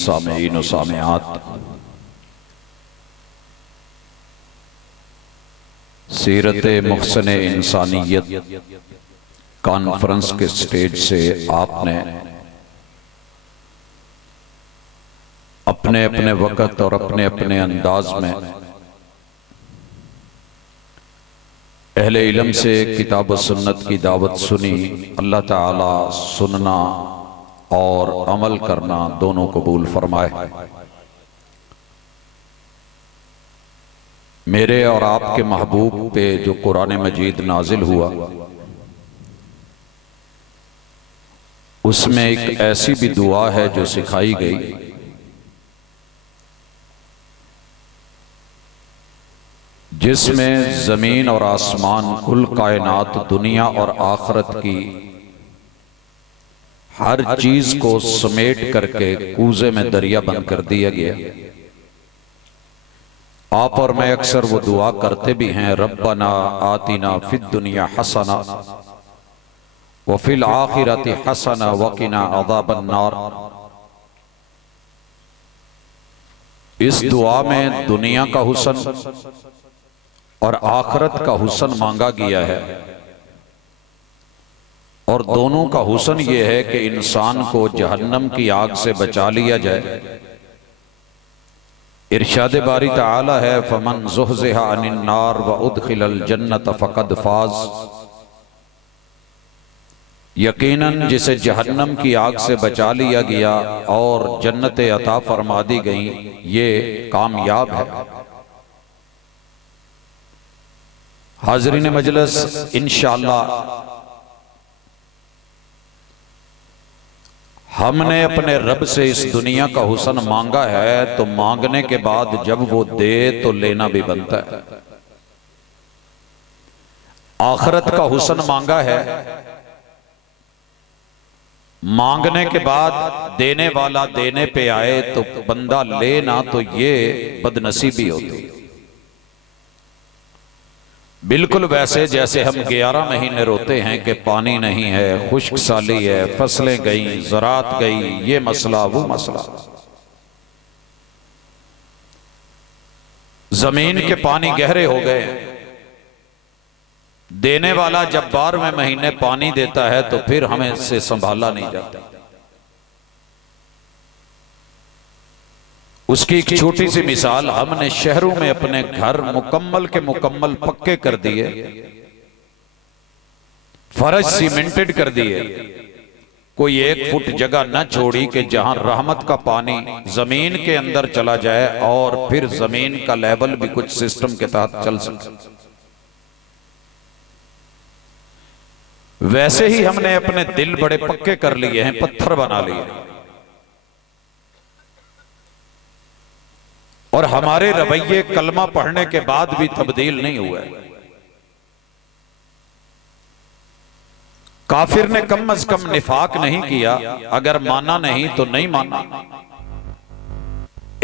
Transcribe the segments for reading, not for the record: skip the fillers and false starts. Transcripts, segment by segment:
सामीन व सामियात, सीरत मुहसन इंसानियत कॉन्फ्रेंस के स्टेज से आपने अपने अपने वक़्त और अपने अपने अंदाज में अहले इल्म से किताब व सुन्नत की दावत सुनी। अल्लाह ताला सुनना और अमल करना दोनों कबूल फरमाए। मेरे और आपके महबूब पे जो कुरान मजीद नाजिल हुआ, उसमें एक ऐसी भी दुआ है जो सिखाई गई, जिसमें जमीन और आसमान, कुल कायनात, दुनिया और आखिरत की हर चीज को समेट करके कूजे में दरिया बंद कर दिया गया। आप और मैं अक्सर वो दुआ करते भी हैं, रब्बना आतिना फिद दुनिया हसना व फिल आखिरति हसना वकिना अज़ाबन नार। इस दुआ में दुनिया का हुस्न और आखिरत का हुस्न मांगा गया है, और दोनों का हुस्न ये है कि इंसान को जहन्नम की आग से बचा लिया जाए। इरशाद बारी ताला है, फमन ज़ुहज़िहा अनिन नार व उदखिलल जन्नत फ़क़द फ़ाज़। यकीनन जिसे जहन्नम की आग से बचा लिया गया और जन्नत अता फरमा दी गई, ये कामयाब है। हाज़रीन मजलिस, इंशाअल्लाह हमने अपने रब से इस दुनिया का हुस्न मांगा है, तो मांगने के बाद जब वो दे तो लेना भी बनता है। आखिरत का हुस्न मांगा है, मांगने के बाद देने वाला देने पे आए तो बंदा ले ना, तो ये बदनसीबी होती। बिल्कुल वैसे जैसे हम 11 महीने रोते हैं कि पानी नहीं है, खुश्क साली है, फसलें गई, ज़रात गई, ये मसला वो मसला। जमीन के पानी गहरे हो गए। देने वाला जब 12वें महीने पानी देता है तो फिर हमें से संभाला नहीं जाता। उसकी एक छोटी सी मिसाल, हमने शहरों में अपने घर मुकम्मल के मुकम्मल पक्के कर दिए, फर्श सीमेंटेड कर दिए, कोई 1 फुट जगह न छोड़ी कि जहां रहमत का पानी जमीन के अंदर चला जाए और फिर जमीन का लेवल भी कुछ सिस्टम के तहत चल सके। वैसे ही हमने अपने दिल बड़े पक्के कर लिए हैं, पत्थर बना लिए, और हमारे रवैये कलमा पढ़ने के बाद भी तब्दील नहीं हुआ। काफिर ने कम अज कम निफाक नहीं किया, अगर माना नहीं तो नहीं माना,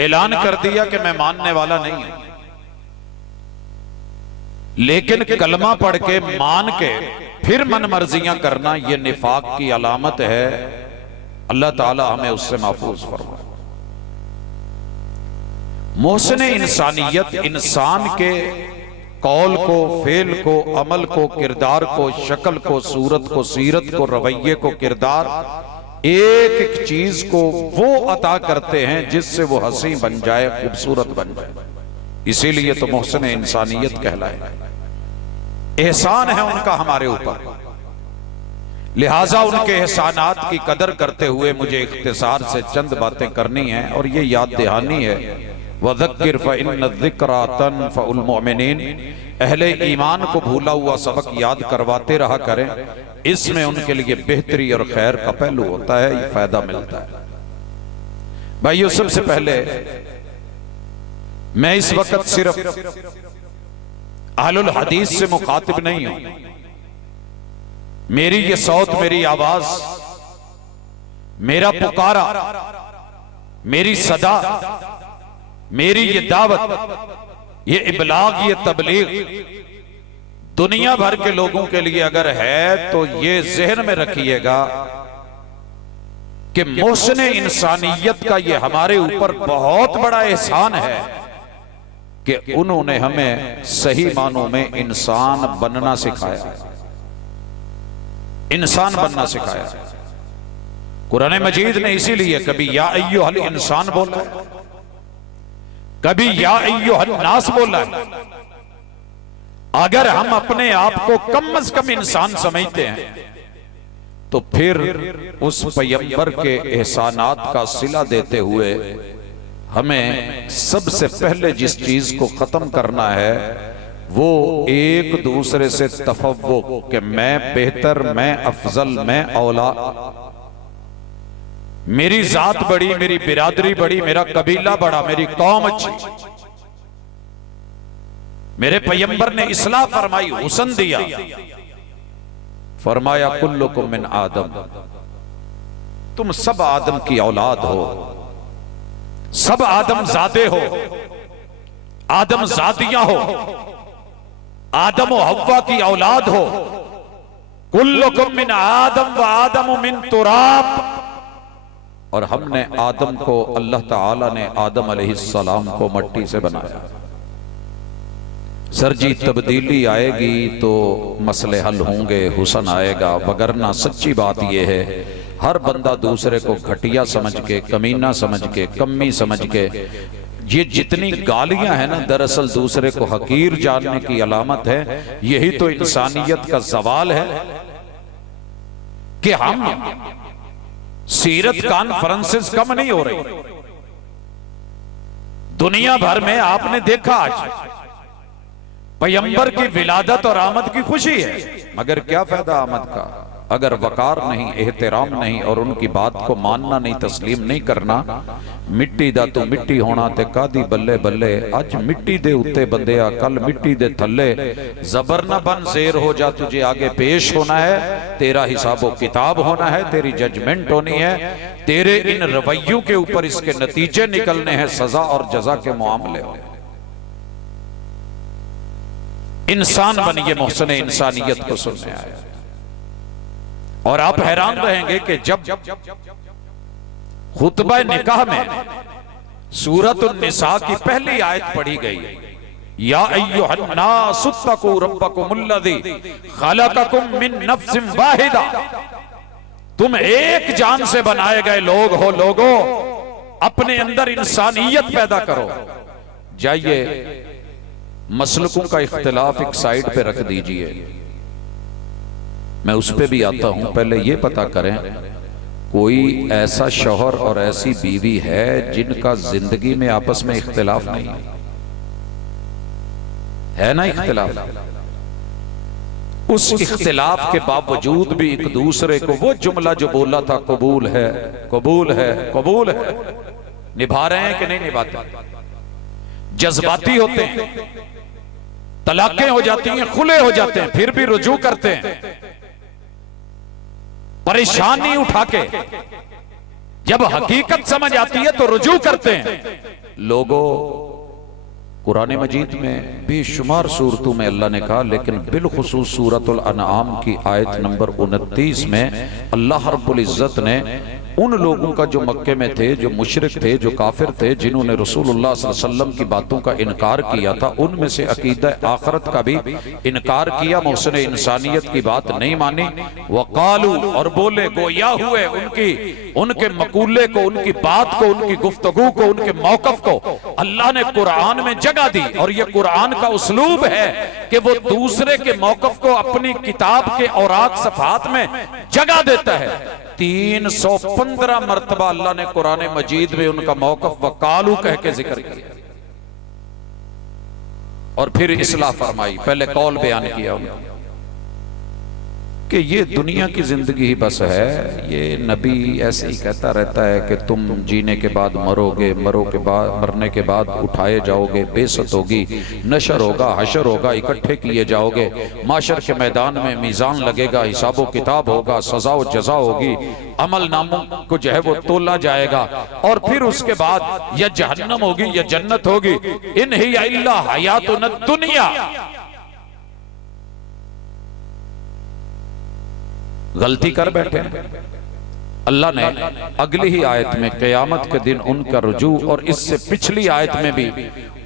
ऐलान कर दिया कि मैं मानने वाला नहीं हूं। लेकिन कलमा पढ़ के मान के फिर मन मर्जियां करना, यह निफाक की अलामत है। अल्लाह ताला हमें उससे महफूज फरमाए। मोहसिन इंसानियत इंसान के कौल को, फेल को, अमल को, किरदार को, शक्ल को, सूरत को, सीरत को, रवैये को, किरदार, एक एक चीज को वो अता करते हैं जिससे वो हंसी बन जाए, खूबसूरत बन जाए। इसीलिए तो मोहसिन इंसानियत कहलाए। एहसान है उनका हमारे ऊपर, लिहाजा उनके एहसानात की कदर करते हुए मुझे इख्तिसार से चंद बातें करनी है, और ये याद दहानी है, वज़क्किर फ़इन्न ज़िक्रा तनफ़उल मुमिनीन। अहले ईमान को भूला हुआ सबक याद करवाते रहा करें, इसमें उनके लिए बेहतरी और खैर का पहलू होता है, ये फायदा मिलता है। भाइयों, सबसे पहले मैं इस वक्त सिर्फ अहलुल हदीस से मुखातिब नहीं हूं। मेरी ये सौत, मेरी आवाज, मेरा पुकारा, मेरी सदा, मेरी ये दावत, ये इबलाग, ये तबलीग दुनिया भर के लोगों के लिए अगर है तो ये जहन में रखिएगा कि मोहसिन इंसानियत का ये हमारे ऊपर बहुत बड़ा एहसान है कि उन्होंने हमें सही मानों में इंसान बनना सिखाया, इंसान बनना सिखाया। कुरान मजीद ने इसीलिए कभी या अय्युहल इंसान बोला, कभी या अय्युहन नास बोला। अगर हम अपने आप को कम से कम इंसान समझते हैं तो फिर उस पैगंबर के एहसानात का सिला देते हुए हमें सबसे पहले जिस चीज को खत्म करना है वो एक दूसरे से तफव्वुक कि मैं बेहतर, मैं अफजल, मैं औला, मेरी जात बड़ी, मेरी बिरादरी बड़ी, मेरा कबीला बड़ा, मेरी कौम अच्छी। मेरे पैगंबर ने इस्लाह फरमाई, हुस्न दिया, फरमाया कुल्लुकुम मिन आदम, तुम सब आदम की औलाद हो, सब आदम जादे हो, आदम जादियां हो, आदम और हव्वा की औलाद हो। कुल्लुकुम मिन आदम व आदम मिन तुराब। और हमने आदम को, अल्लाह ताला ने आदम अलैहिस्सलाम को मट्टी से बनाया। सर जी तब्दीली आएगी तो मसले हल होंगे, हुस्न आएगा, वगरना सच्ची बात यह है हर बंदा दूसरे को घटिया समझ के, कमीना समझ के, कमी समझ के, ये जितनी गालियां हैं ना दरअसल दूसरे को हकीर जानने की अलामत है। यही तो इंसानियत का सवाल है कि हम सीरत कॉन्फ्रेंसेस कम नहीं हो रही दुनिया भर में। आपने देखा आज पैगंबर की विलादत और आमद की खुशी है, मगर क्या फायदा आमद का अगर वकार नहीं, एहतराम नहीं और उनकी बात को मानना नहीं, तस्लीम नहीं करना। मिट्टी दा तू मिट्टी होना ते कादी बल्ले बल्ले। अज मिट्टी दे उत्ते बंदिया, कल मिट्टी दे थल्ले। जबर न बन, शेर हो जा, तुझे आगे पेश होना है, तेरा हिसाबो किताब होना है, तेरी जजमेंट होनी है, तेरे इन रवैयों के ऊपर इसके नतीजे निकलने हैं, सजा और जजा के मामले हो। इंसान बनिए, मोहसिन इंसानियत को सुनने आया। और आप हैरान रहेंगे कि जब खुतबा निकाह में सूरत निसा की पहली आयत पढ़ी गई, या अय्युहन नास इत्तकू रब्बकुमुल्लज़ी खलक़कुम मिन नफ्सिन वाहिदा, तुम एक जान से बनाए गए लोग हो, लोगों अपने अंदर इंसानियत पैदा करो। जाइए मसलकों का इख्तिलाफ एक साइड पे रख दीजिए, मैं उस पे भी आता हूं। पहले ये पता करें कोई ऐसा शौहर और ऐसी बीवी है जिनका जिंदगी में आपस में इख्तिलाफ नहीं है ना? इख्तिलाफ, उस इख्तिलाफ के बावजूद भी एक दूसरे को वो जुमला जो बोला था, कबूल है, कबूल है, कबूल है, निभा रहे हैं कि नहीं निभाते? जज्बाती होते हैं, तलाकें हो जाती हैं, खुले हो जाते हैं, फिर भी रुजू करते हैं परेशानी उठा के। जब हकीकत समझ आती है तो रुजू करते हैं। लोगों, कुरान मजीद में बेशुमार सूरतों में अल्लाह ने कहा, लेकिन बिलखुसूस सूरतुल अनआम की आयत नंबर 29 में अल्लाह रब्बुल इज्जत ने उन लोगों का जो मक्के में थे, जो मुशरिक थे, जो काफिर थे, जिन्होंने रसूलुल्लाह सल्लल्लाहु अलैहि वसल्लम की बातों का इनकार किया था, उनमें से अकीदा आखरत का भी इनकार किया, मोहसिन इंसानियत की बात नहीं मानी। वकालू, और बोले, गोया हुए उनके मकूले को, उनकी बात को, उनकी गुफ्तगू को, उनके मौकफ को अल्लाह ने कुरान में जगह दी। और यह कुरान का उसलूब है कि वो दूसरे के मौकफ को अपनी किताब के औराक सफात में जगह देता है। 315 मरतबा अल्लाह ने कुरान मजीद में उनका मौकफ वकालू कह के जिक्र किया और फिर इस्लाह फरमाई। पहले कौल बयान किया उन्होंने कि ये दुनिया की जिंदगी ही बस है। ये नबी ऐसे ही कहता रहता है कि तुम जीने के बाद मरोगे, मरने के बाद उठाए जाओगे, बेइज्जत होगी, नशर होगा, हशर होगा, इकट्ठे किए जाओगे, माशर के मैदान में मीज़ान लगेगा, हिसाबो किताब होगा, सजा व जजा होगी, अमल नामों को जो है वो तोला जाएगा और फिर उसके बाद या जहन्नम होगी या जन्नत होगी। इन हिया इल्ला हयातुन दुनिया। गलती कर बैठे हैं। अल्लाह ने अगली ही आयत में क़यामत के दिन उनका रुजू और इससे पिछली आयत में भी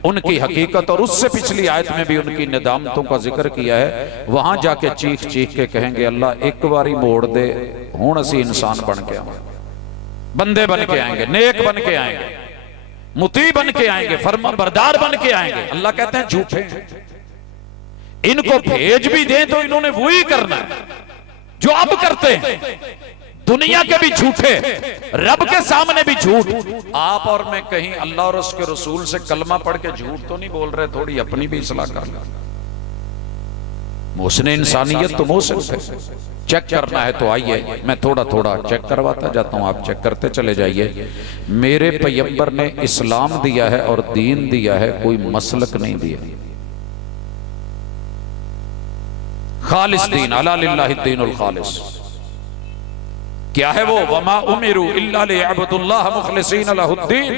उनकी हकीकत और उससे पिछली आयत में भी उनकी निदामतों का जिक्र किया है। वहां जाके चीख चीख के कहेंगे अल्लाह एक बारी मोड़ दे, हुण असी इंसान बन के आएंगे, बंदे बन के आएंगे, नेक बन के आएंगे, मुती बन के आएंगे, फर्मा बरदार बन के आएंगे। अल्लाह कहते हैं झूठे, इनको भेज भी दें तो इन्होंने वही करना है जो अब करते हैं। दुनिया के भी झूठे, रब के सामने भी झूठ। आप और मैं कहीं अल्लाह और उसके रसूल से कलमा पढ़ के झूठ तो नहीं बोल रहे, थोड़ी अपनी भी इस्लाह कर लो। मोहसिन इंसानियत तो मोहसिन थे, चेक करना है तो आइए, मैं थोड़ा थोड़ा चेक करवाता जाता हूं, आप चेक करते चले जाइए। मेरे पैगंबर ने इस्लाम दिया है और दीन दिया है, कोई मसलक नहीं दिया। खालिस दीन, अला लिल्लाहि दीनुल खालिस। क्या है वो? वमा उमिरू इल्ला लियअबुदुल्लाह मुखलिसीन लहुद्दीन।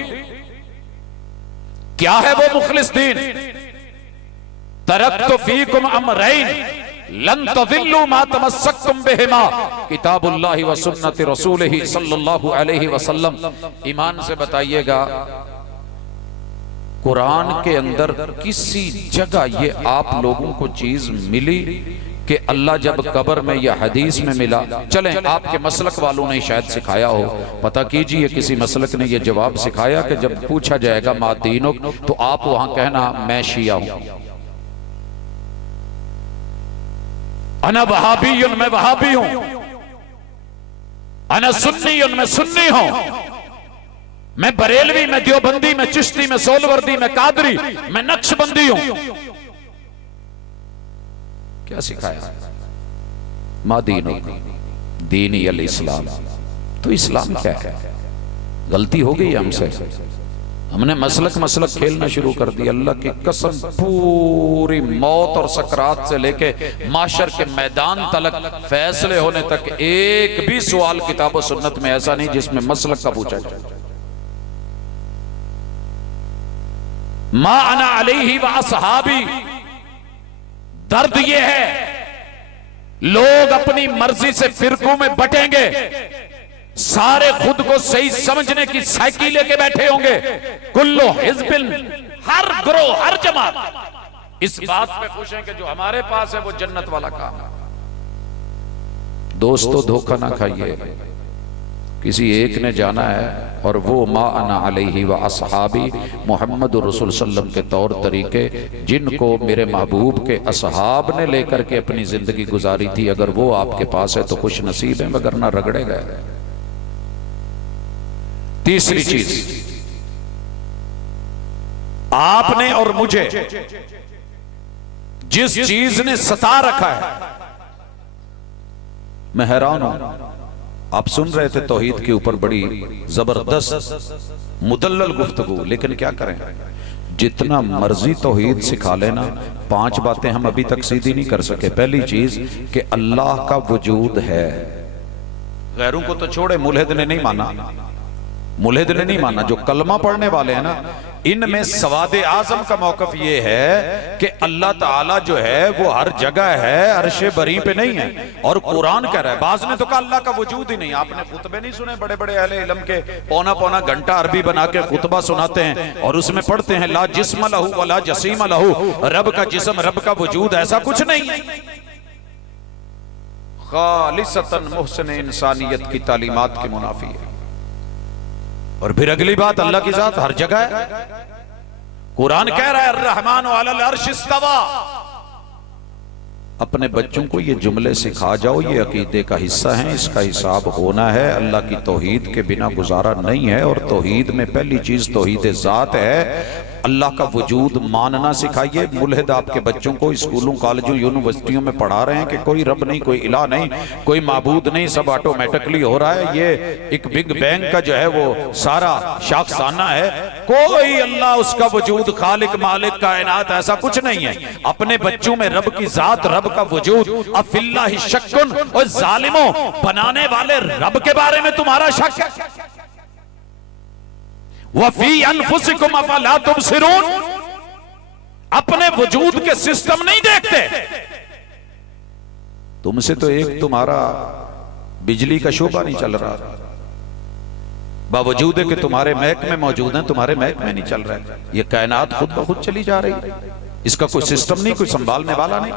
क्या है वो मुखलिस दीन? तरक्तु फीकुम अमरैन लन तज़िल्लू मा तमस्सक्तुम बिहिमा किताबुल्लाहि व सुन्नति रसूलिही सल्लल्लाहु अलैहि वसल्लम। ईमान से बताइएगा, कुरान के अंदर किसी जगह ये आप लोगों को चीज मिली कि अल्लाह जब कब्र में या हदीस में मिला? चलें, आपके मसलक वालों ने शायद सिखाया हो, पता कीजिए किसी मसलक ने यह जवाब सिखाया कि जब पूछा जाएगा मा दीनुक, तो आप वहां कहना मैं शिया हूं, अना वहाबीयुन, मैं वहाबी हूं, अना सुन्नीयुन, मैं सुन्नी हूं, मैं बरेलवी, मैं देवबंदी, मैं चिश्ती, मैं सोलवर्दी, मैं कादरी, मैं नक्शबंदी हूं। क्या सिखाया? मा दीनुक, दीनी अल इस्लाम। तो इस्लाम क्या है? गलती हो गई हमसे, हमने मसलक खेलना शुरू कर दिया। अल्लाह की कसम, पूरी मौत और सकरात से लेके माशर के मैदान तक, फैसले होने तक एक भी सवाल किताब और सुन्नत में ऐसा नहीं जिसमें मसलक का पूछा जाए। मा अना अलैहि व असहाबी। दर्द यह है लोग अपनी मर्जी से फिरकों में बटेंगे, सारे खुद को सही समझने की साइकी लेके बैठे होंगे। कुल्लो हिज़्बिन, हर ग्रोह, हर जमात इस बात पे खुश है कि जो हमारे पास है वो जन्नत वाला काम है। दोस्तों, धोखा ना खाइए, किसी एक ने जाना है और वो मा अना अलैहि व असहाबी, मोहम्मद रसूल सल्लम के तौर तरीके जिनको मेरे महबूब के असहाब ने लेकर के अपनी जिंदगी गुजारी थी, अगर वो आपके पास है तो खुश नसीब है, मगर ना रगड़े गए। तीसरी चीज, आपने और मुझे जिस चीज ने सता रखा है, मैं हैरान हूं। आप सुन रहे थे तौहीद के ऊपर बड़ी जबरदस्त मुदल्लल गुफ्तगू, लेकिन क्या करें, जितना मर्जी तौहीद सिखा लेना, 5 बातें हम अभी तक सीधी नहीं कर सके। पहली चीज कि अल्लाह का वजूद है। गैरों को तो छोड़े, मुल्हिद ने नहीं माना, मुल्हिद ने नहीं माना। जो कलमा पढ़ने वाले हैं ना, इनमें सवाद आजम का मौकफ ये है कि अल्लाह ताला जो है वो हर जगह है, अर्शे बरी पे नहीं है। और कुरान कह रहा है, बाज ने तो कहा अल्लाह का वजूद ही नहीं। आपने खुतबे नहीं सुने बड़े बड़े अहले इल्म के, पौना घंटा अरबी बना के खुतबा सुनाते हैं और उसमें पढ़ते हैं ला जिस्म लहू वला जसीम लहू, रब का जिस्म, रब का वजूद, ऐसा कुछ नहीं है। खालिसतन मुहसिन इंसानियत की तालीमात के मुनाफी है। और फिर अगली बात, अल्लाह की जात हर जगह है। कुरान कह रहा है अर्रहमान अलल अर्श इस्तवा। अपने बच्चों को ये जुमले सिखा जाओ, ये अकीदे का हिस्सा है, इसका हिसाब होना है। अल्लाह की तौहीद के बिना गुजारा नहीं है। और तौहीद में पहली चीज तौहीद ज़ात है, अल्लाह का वजूद मानना सिखाइए। मुल्हिद आपके बच्चों को स्कूलों, कॉलेजों, यूनिवर्सिटियों में पढ़ा रहे हैं कि कोई रब नहीं, कोई इलाह नहीं, कोई माबूद नहीं, सब ऑटोमेटिकली हो रहा है। ये एक बिग बैंग का जो है वो सारा शाखसाना है। कोई अल्लाह, उसका वजूद, खालिक मालिक कायनात, ऐसा कुछ नहीं है। अपने बच्चों में रब की जात, रब का वजूद, अफिल्लाहि शक्कुन, और जालिमों, बनाने वाले रब के बारे में तुम्हारा शक है। वफी अनफुसिकुम अफला तुबसिरून, अपने वजूद के सिस्टम नहीं देखते। तुमसे तो एक तुम्हारा बिजली का शोबा नहीं चल रहा, बावजूद है कि तुम्हारे महक में मौजूद हैं, तुम्हारे महक में नहीं चल रहा है। ये कायनात खुद ब खुद चली जा रही है, इसका कोई सिस्टम नहीं, कोई संभालने वाला नहीं।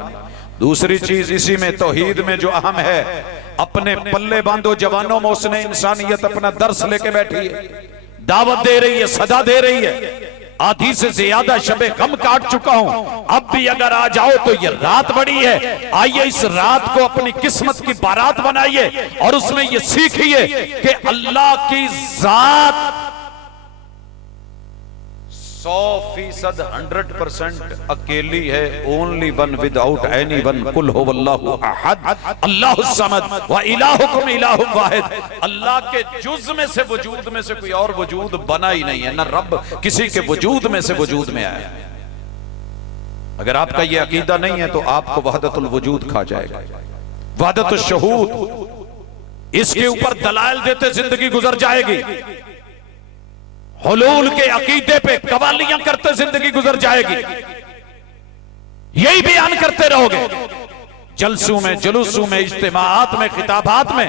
दूसरी चीज इसी में तौहीद में जो अहम है, अपने पल्ले बांधो जवानों में, उसने इंसानियत अपना दर्स लेके बैठी है, दावत दे रही है, सदा दे रही है। आधी से ज्यादा शबे गम काट चुका हूं, अब भी अगर आ जाओ तो ये रात बड़ी है, आइए इस रात को अपनी किस्मत की बारात बनाइए और उसमें ये सीखिए कि अल्लाह की जात 100% 100% अकेली है, only one without any one, कुल हो वल्लाहु अहद अल्लाहुस समद व इलाहुकुम इलाहुम वाहिद। अल्लाह के जुज़ में से वजूद में से कोई और वजूद बना ही नहीं है, न रब किसी के वजूद में से वजूद में आया। अगर आपका यह अकीदा नहीं है तो आपको वहदतुल वजूद खा जाएगा, वहदतुश शहूद, इसके ऊपर दलाइल देते जिंदगी गुजर जाएगी, हुलूल के अकीदे पे कवालियां करते जिंदगी गुजर जाएगी, यही बयान करते रहोगे जलसों में, जुलूसों में, इज्तिमाआत में, खिताबात में।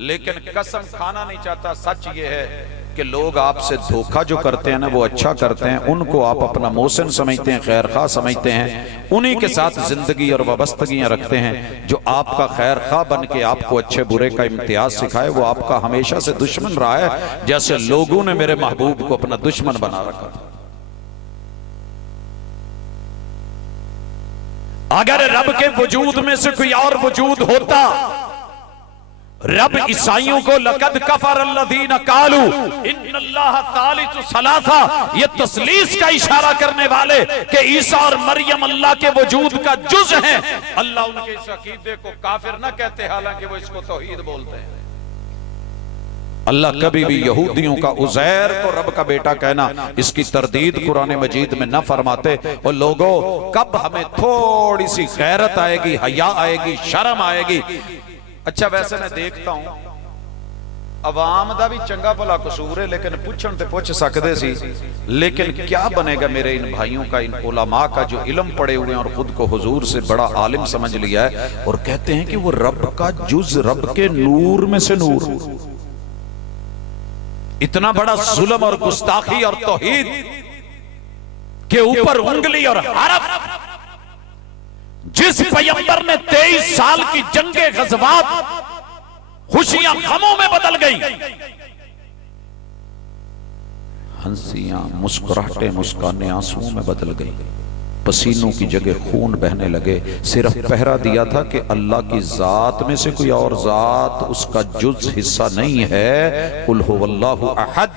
लेकिन कसम खाना नहीं चाहता, सच ये है कि लोग आपसे धोखा जो करते हैं ना, वो अच्छा करते हैं, उनको आप अपना मोहसिन समझते हैं, खैर खा समझते हैं, उन्हीं के साथ जिंदगी और वाबस्तगियां रखते हैं। जो आपका खैर खा बन के आपको अच्छे बुरे का इम्तियाज सिखाए, वो आपका हमेशा से दुश्मन रहा है, जैसे लोगों ने मेरे महबूब को अपना दुश्मन बना रखा था। अगर रब के वजूद में से कोई और वजूद होता, रब ईसाइयों को लकद कफर अल्लज़ीना कालू इन्नल्लाह सालिसु सलासा, ये तस्लीस का इशारा करने वाले कि ईसा और मरियम अल्लाह के वजूद का जुज़ हैं, अल्लाह उनके इस अकीदे को काफिर न कहते, हालांकि वो इसको तौहीद बोलते हैं। अल्लाह कभी भी यहूदियों का उज़ैर को रब का बेटा कहना, इसकी तरदीद कुरान मजीद में न फरमाते। और लोगों, कब हमें थोड़ी सी गैरत आएगी, हया आएगी, शर्म आएगी। अच्छा, वैसे मैं देखता हूं अवाम दा भी चंगा भला कसूर है, लेकिन पूछन ते पूछ सकते सी, लेकिन क्या बनेगा मेरे इन भाइयों का, इन उलमा का जो इल्म पढ़े हुए हैं और खुद को हुजूर से बड़ा आलिम समझ लिया है, और कहते हैं कि वो रब का जुज, रब के नूर में से नूर। इतना बड़ा जुल्म और गुस्ताखी और तौहीद के ऊपर उंगली और हरफ, जिस पैगंबर ने 23 साल की जंगे गज़वात खुशियां गमों में बदल गई, हंसियां मुस्कुराहटें मुस्काने आंसुओं में बदल गई, पसीनों की जगह खून बहने लगे, सिर्फ पहरा दिया था कि अल्लाह की जात में से कोई और जात उसका जुज हिस्सा नहीं है, कुल हुवल्लाहु अहद।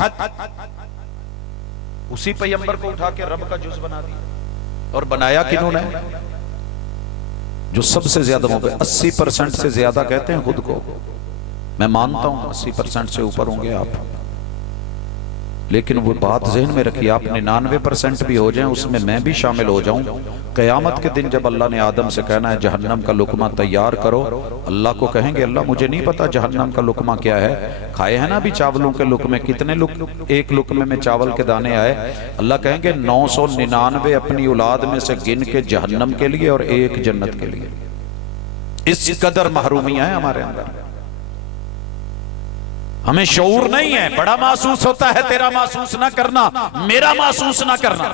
उसी पैगंबर को उठा के रब का जुज बना दिया। और बनाया किन्होंने? जो सबसे ज्यादा 80% से ज्यादा कहते हैं खुद को, मैं मानता हूं 80% से ऊपर होंगे आप, लेकिन वो बात ज़हन में रखिए, आप 99% भी हो जाएं, उसमें मैं भी शामिल हो जाऊं। क़यामत के दिन जब अल्लाह ने आदम से कहना है जहन्नम का लुकमा तैयार करो, अल्लाह को कहेंगे अल्लाह मुझे नहीं पता जहन्नम का लुकमा क्या है, खाए हैं ना अभी चावलों के लुकमे, कितने एक लुकमे में चावल के दाने आए? अल्लाह कहेंगे 999 अपनी औलाद में से गिन के जहन्नम के लिए और एक जन्नत के लिए। इस कदर महरूमियां है हमारे अंदर, हमें शऊर नहीं है। बड़ा महसूस होता है तेरा महसूस ना करना, मेरा महसूस ना करना।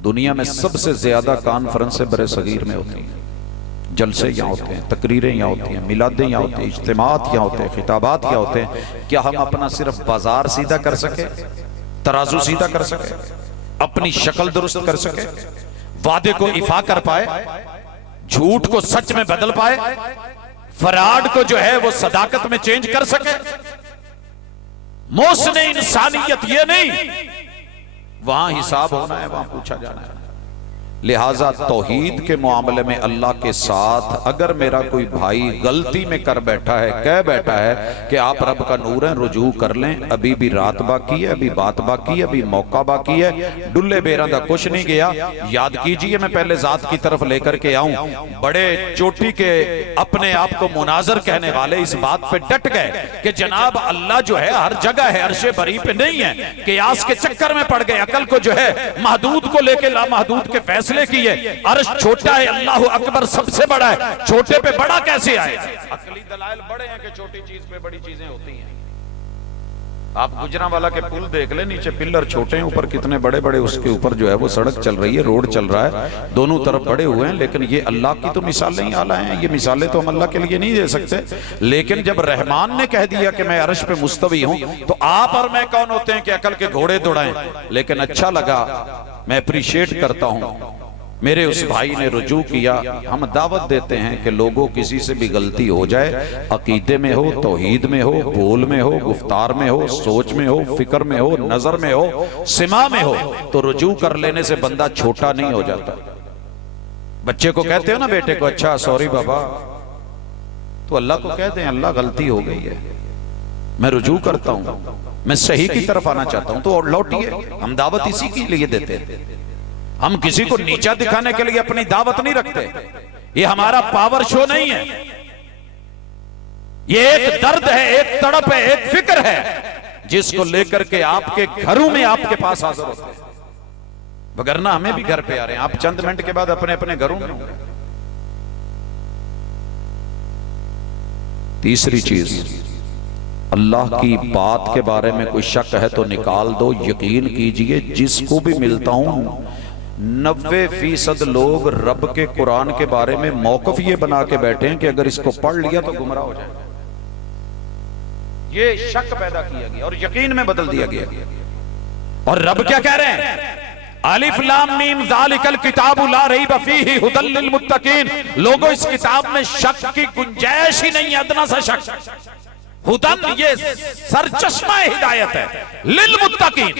दुनिया में सबसे ज्यादा कॉन्फ्रेंसें बड़े सगीर में होती हैं, जलसे यहाँ होते हैं, तकरीरें यहाँ होती हैं, मिलादें यहाँ होती हैं, इज्तिमात यहाँ होते हैं, खिताबात यहाँ होते हैं। क्या हम अपना सिर्फ बाजार सीधा कर सके, तराजू सीधा कर सके, अपनी शक्ल दुरुस्त कर सके, वादे को इफा कर पाए, झूठ को सच में बदल पाए, फराड को जो है वो सदाकत में चेंज कर सके? मोहसिन इंसानियत ये नहीं, वहां हिसाब होना है, वहां पूछा जाना है। लिहाजा तौहीद के मामले में अल्लाह के साथ अगर मेरा कोई भाई गलती में कर बैठा है, कह बैठा है कि आप रब का नूर हैं, रुजू कर लें, अभी भी रात बाकी है, अभी बात बाकी है, अभी मौका बाकी है, डुल्ले बेरां दा कुछ नहीं गया। याद कीजिए, मैं पहले जात की तरफ लेकर के आऊं। बड़े चोटी के अपने आप को मुनाजर कहने वाले इस बात पे डट गए कि जनाब अल्लाह जो है हर जगह है, अर्शे बरी पे नहीं है। कियास के चक्कर में पड़ गए, अकल को जो है महदूद को लेके लामहदूद के फैसले किए। अर्श छोटा है, अल्लाह अकबर सबसे बड़ा है, छोटे पे बड़ा कैसे आए? अकली दलाइल बड़े हैं कि छोटी चीज पे बड़ी चीजें होती हैं। आप गुजरांवाला के पुल देख ले, नीचे पिलर छोटे हैं, ऊपर कितने बड़े बड़े, उसके ऊपर जो है वो सड़क चल रही है, रोड चल रहा है, दोनों तरफ बड़े हुए हैं। लेकिन ये अल्लाह की तो मिसालें ही आला हैं, ये मिसालें तो हम अल्लाह के लिए नहीं दे सकते। लेकिन जब रहमान ने कह दिया कि मैं अर्श पे मुस्तवी हूं, तो आप और मैं कौन होते हैं कि अकल के घोड़े दौड़ाएं। लेकिन अच्छा लगा, मैं अप्रिशिएट करता हूं, मेरे उस भाई ने रुजू किया। हम दावत देते हैं कि लोगों किसी से भी गलती हो जाए, अकीदे में हो, तौहीद में हो, बोल में हो, गुफ्तार में हो, सोच में हो, फिक्र में हो, नजर में हो, सिमा में हो, तो रुजू कर लेने से बंदा छोटा नहीं हो जाता। बच्चे को कहते हो ना, बेटे को, अच्छा सॉरी बाबा, तो अल्लाह को कहते हैं अल्लाह गलती हो गई है, मैं रुजू करता हूं, मैं सही की तरफ आना चाहता हूं, तो लौटिए। हम दावत इसी के लिए देते हैं, हम किसी को नीचा दिखाने के लिए अपनी दावत नहीं रखते। ये हमारा पावर शो नहीं है, ये एक दर्द है, एक तड़प है, एक फिक्र है, जिसको लेकर के आपके घरों में आपके पास हाजिर होते हैं। वगरना हमें भी घर पे आ रहे हैं, आप चंद मिनट के बाद अपने अपने घरों में होंगे। तीसरी चीज, अल्लाह की बात के बारे में कोई शक है तो निकाल दो। यकीन कीजिए, जिसको भी मिलता हूं 90% लोग रब के कुरान के बारे में मौकफ ये बना के बैठे हैं कि अगर इसको पढ़ लिया तो गुमराह हो जाएगा। ये शक पैदा किया गया और यकीन में बदल दिया गया। और रब क्या कह रहे हैं? अलिफ लाम मीम ज़ालिकल किताबु ला रैब फीहि हुदल लिल मुत्तकीन। लोगों, इस किताब में शक की गुंजाइश ही नहीं है, अदना सा शक। हुदन, ये सरचश्मा हिदायत है, लिल मुत्तकीन।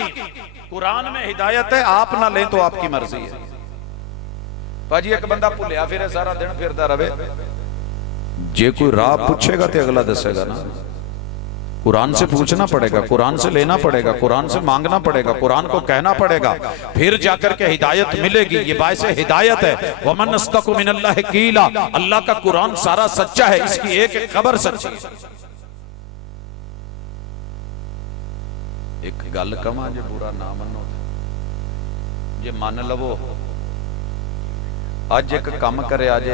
कुरान में हिदायत है, आप ना लें तो आपकी मर्जी है। भाजी एक बंदा भुलिया फिरे, सारा दिन फिरता रहे, जे कोई राह पूछेगा तो अगला दसेगा ना। कुरान से पूछना पड़ेगा, कुरान से लेना पड़ेगा, कुरान से मांगना पड़ेगा, कुरान को कहना पड़ेगा, फिर जाकर के हिदायत मिलेगी। ये बायस हिदायत है। वमन अस्तक़ु मिनल्लाहि क़ीला, अल्लाह का कुरान सारा सच्चा है, इसकी एक एक खबर सच्ची है। एक गल कमा, जे बुरा ना मनो, जे मन लवो, अज एक काम करे, अज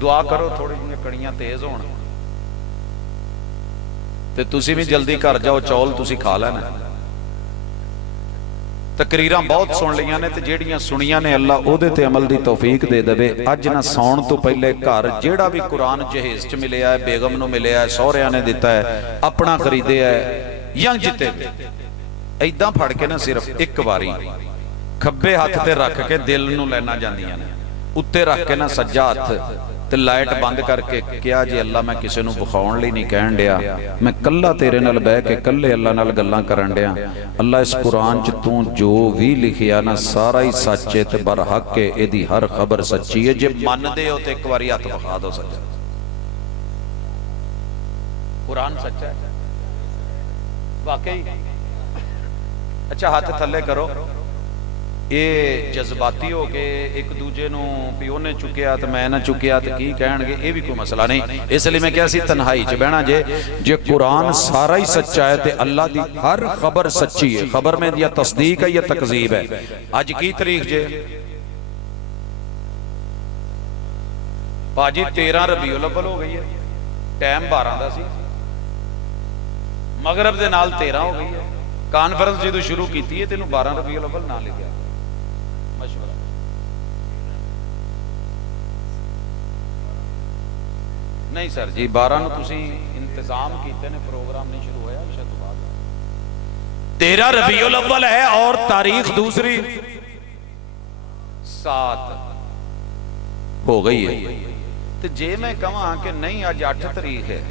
दुआ करो थोड़ी जी कड़ियां तेज होण ते तुसी भी जल्दी घर जाओ, चौल तुसी खा लेना। तकरीरां बहुत सुन लियां ने, ते जेड़ियां सुनियां ने अल्लाह ओहदे ते अमल दी तौफीक दे देवे। अज ना सौण तो पहले घर जेड़ा भी कुरान जहेज च मिलिया है, बेगम नूं मिलिया है, सहुरियां ने दिता है, अपना खरीदे है या जिते, ऐदां फड़ के ना सिर्फ एक बारी खब्बे हाथ ते रख के दिल नूं लैना जांदियां ने, उत्ते रख के ना सज्जा हाथ ते लाइट बंद करके क्या जी अल्लाह, मैं किसी नूं विखाउण लई नहीं कहण डिया, मैं कल्ला तेरे नाल बैठ के कल्ले अल्लाह नाल गल्लां करन डिया। अल्लाह, इस कुरान च तू जो भी लिखिया ना सारा ही सच है ते बरहक है, इहदी हर खबर सच्ची है। जे मनदे हो ते एक बारी हथ विखा दो सच्चा, कुरान सच्चा है वाकई। अच्छा हाथ थले करो। ये जज्बाती हो के एक दूजे नूं भी उन्हें चुकिया तो मैं ना चुकिया तो की कहणगे, ये भी कोई मसला नहीं। इसलिए मैं क्या सी तन्हाई च बहना, जे कुरान सारा ही सच्चा है तो अल्लाह की हर खबर सच्ची है। खबर में या तस्दीक है या तकजीब है। अज की तारीख जे भाजी 13 रबीउल अव्वल हो गई है, टाइम 12 का सी, मगरब दे नाल 13 हो गई है। कानफ्रेंस जो शुरू की है तेन 12 रबीउल अव्वल ना लिखा, मशवरा नहीं सर जी 12 इंतजाम किए ने, प्रोग्राम नहीं शुरू होया, विषय तो बाद 13 रबीउल अव्वल है और तारीख दूसरी 7 हो गई है। तो जे मैं कहां कि नहीं अज 8 तारीख है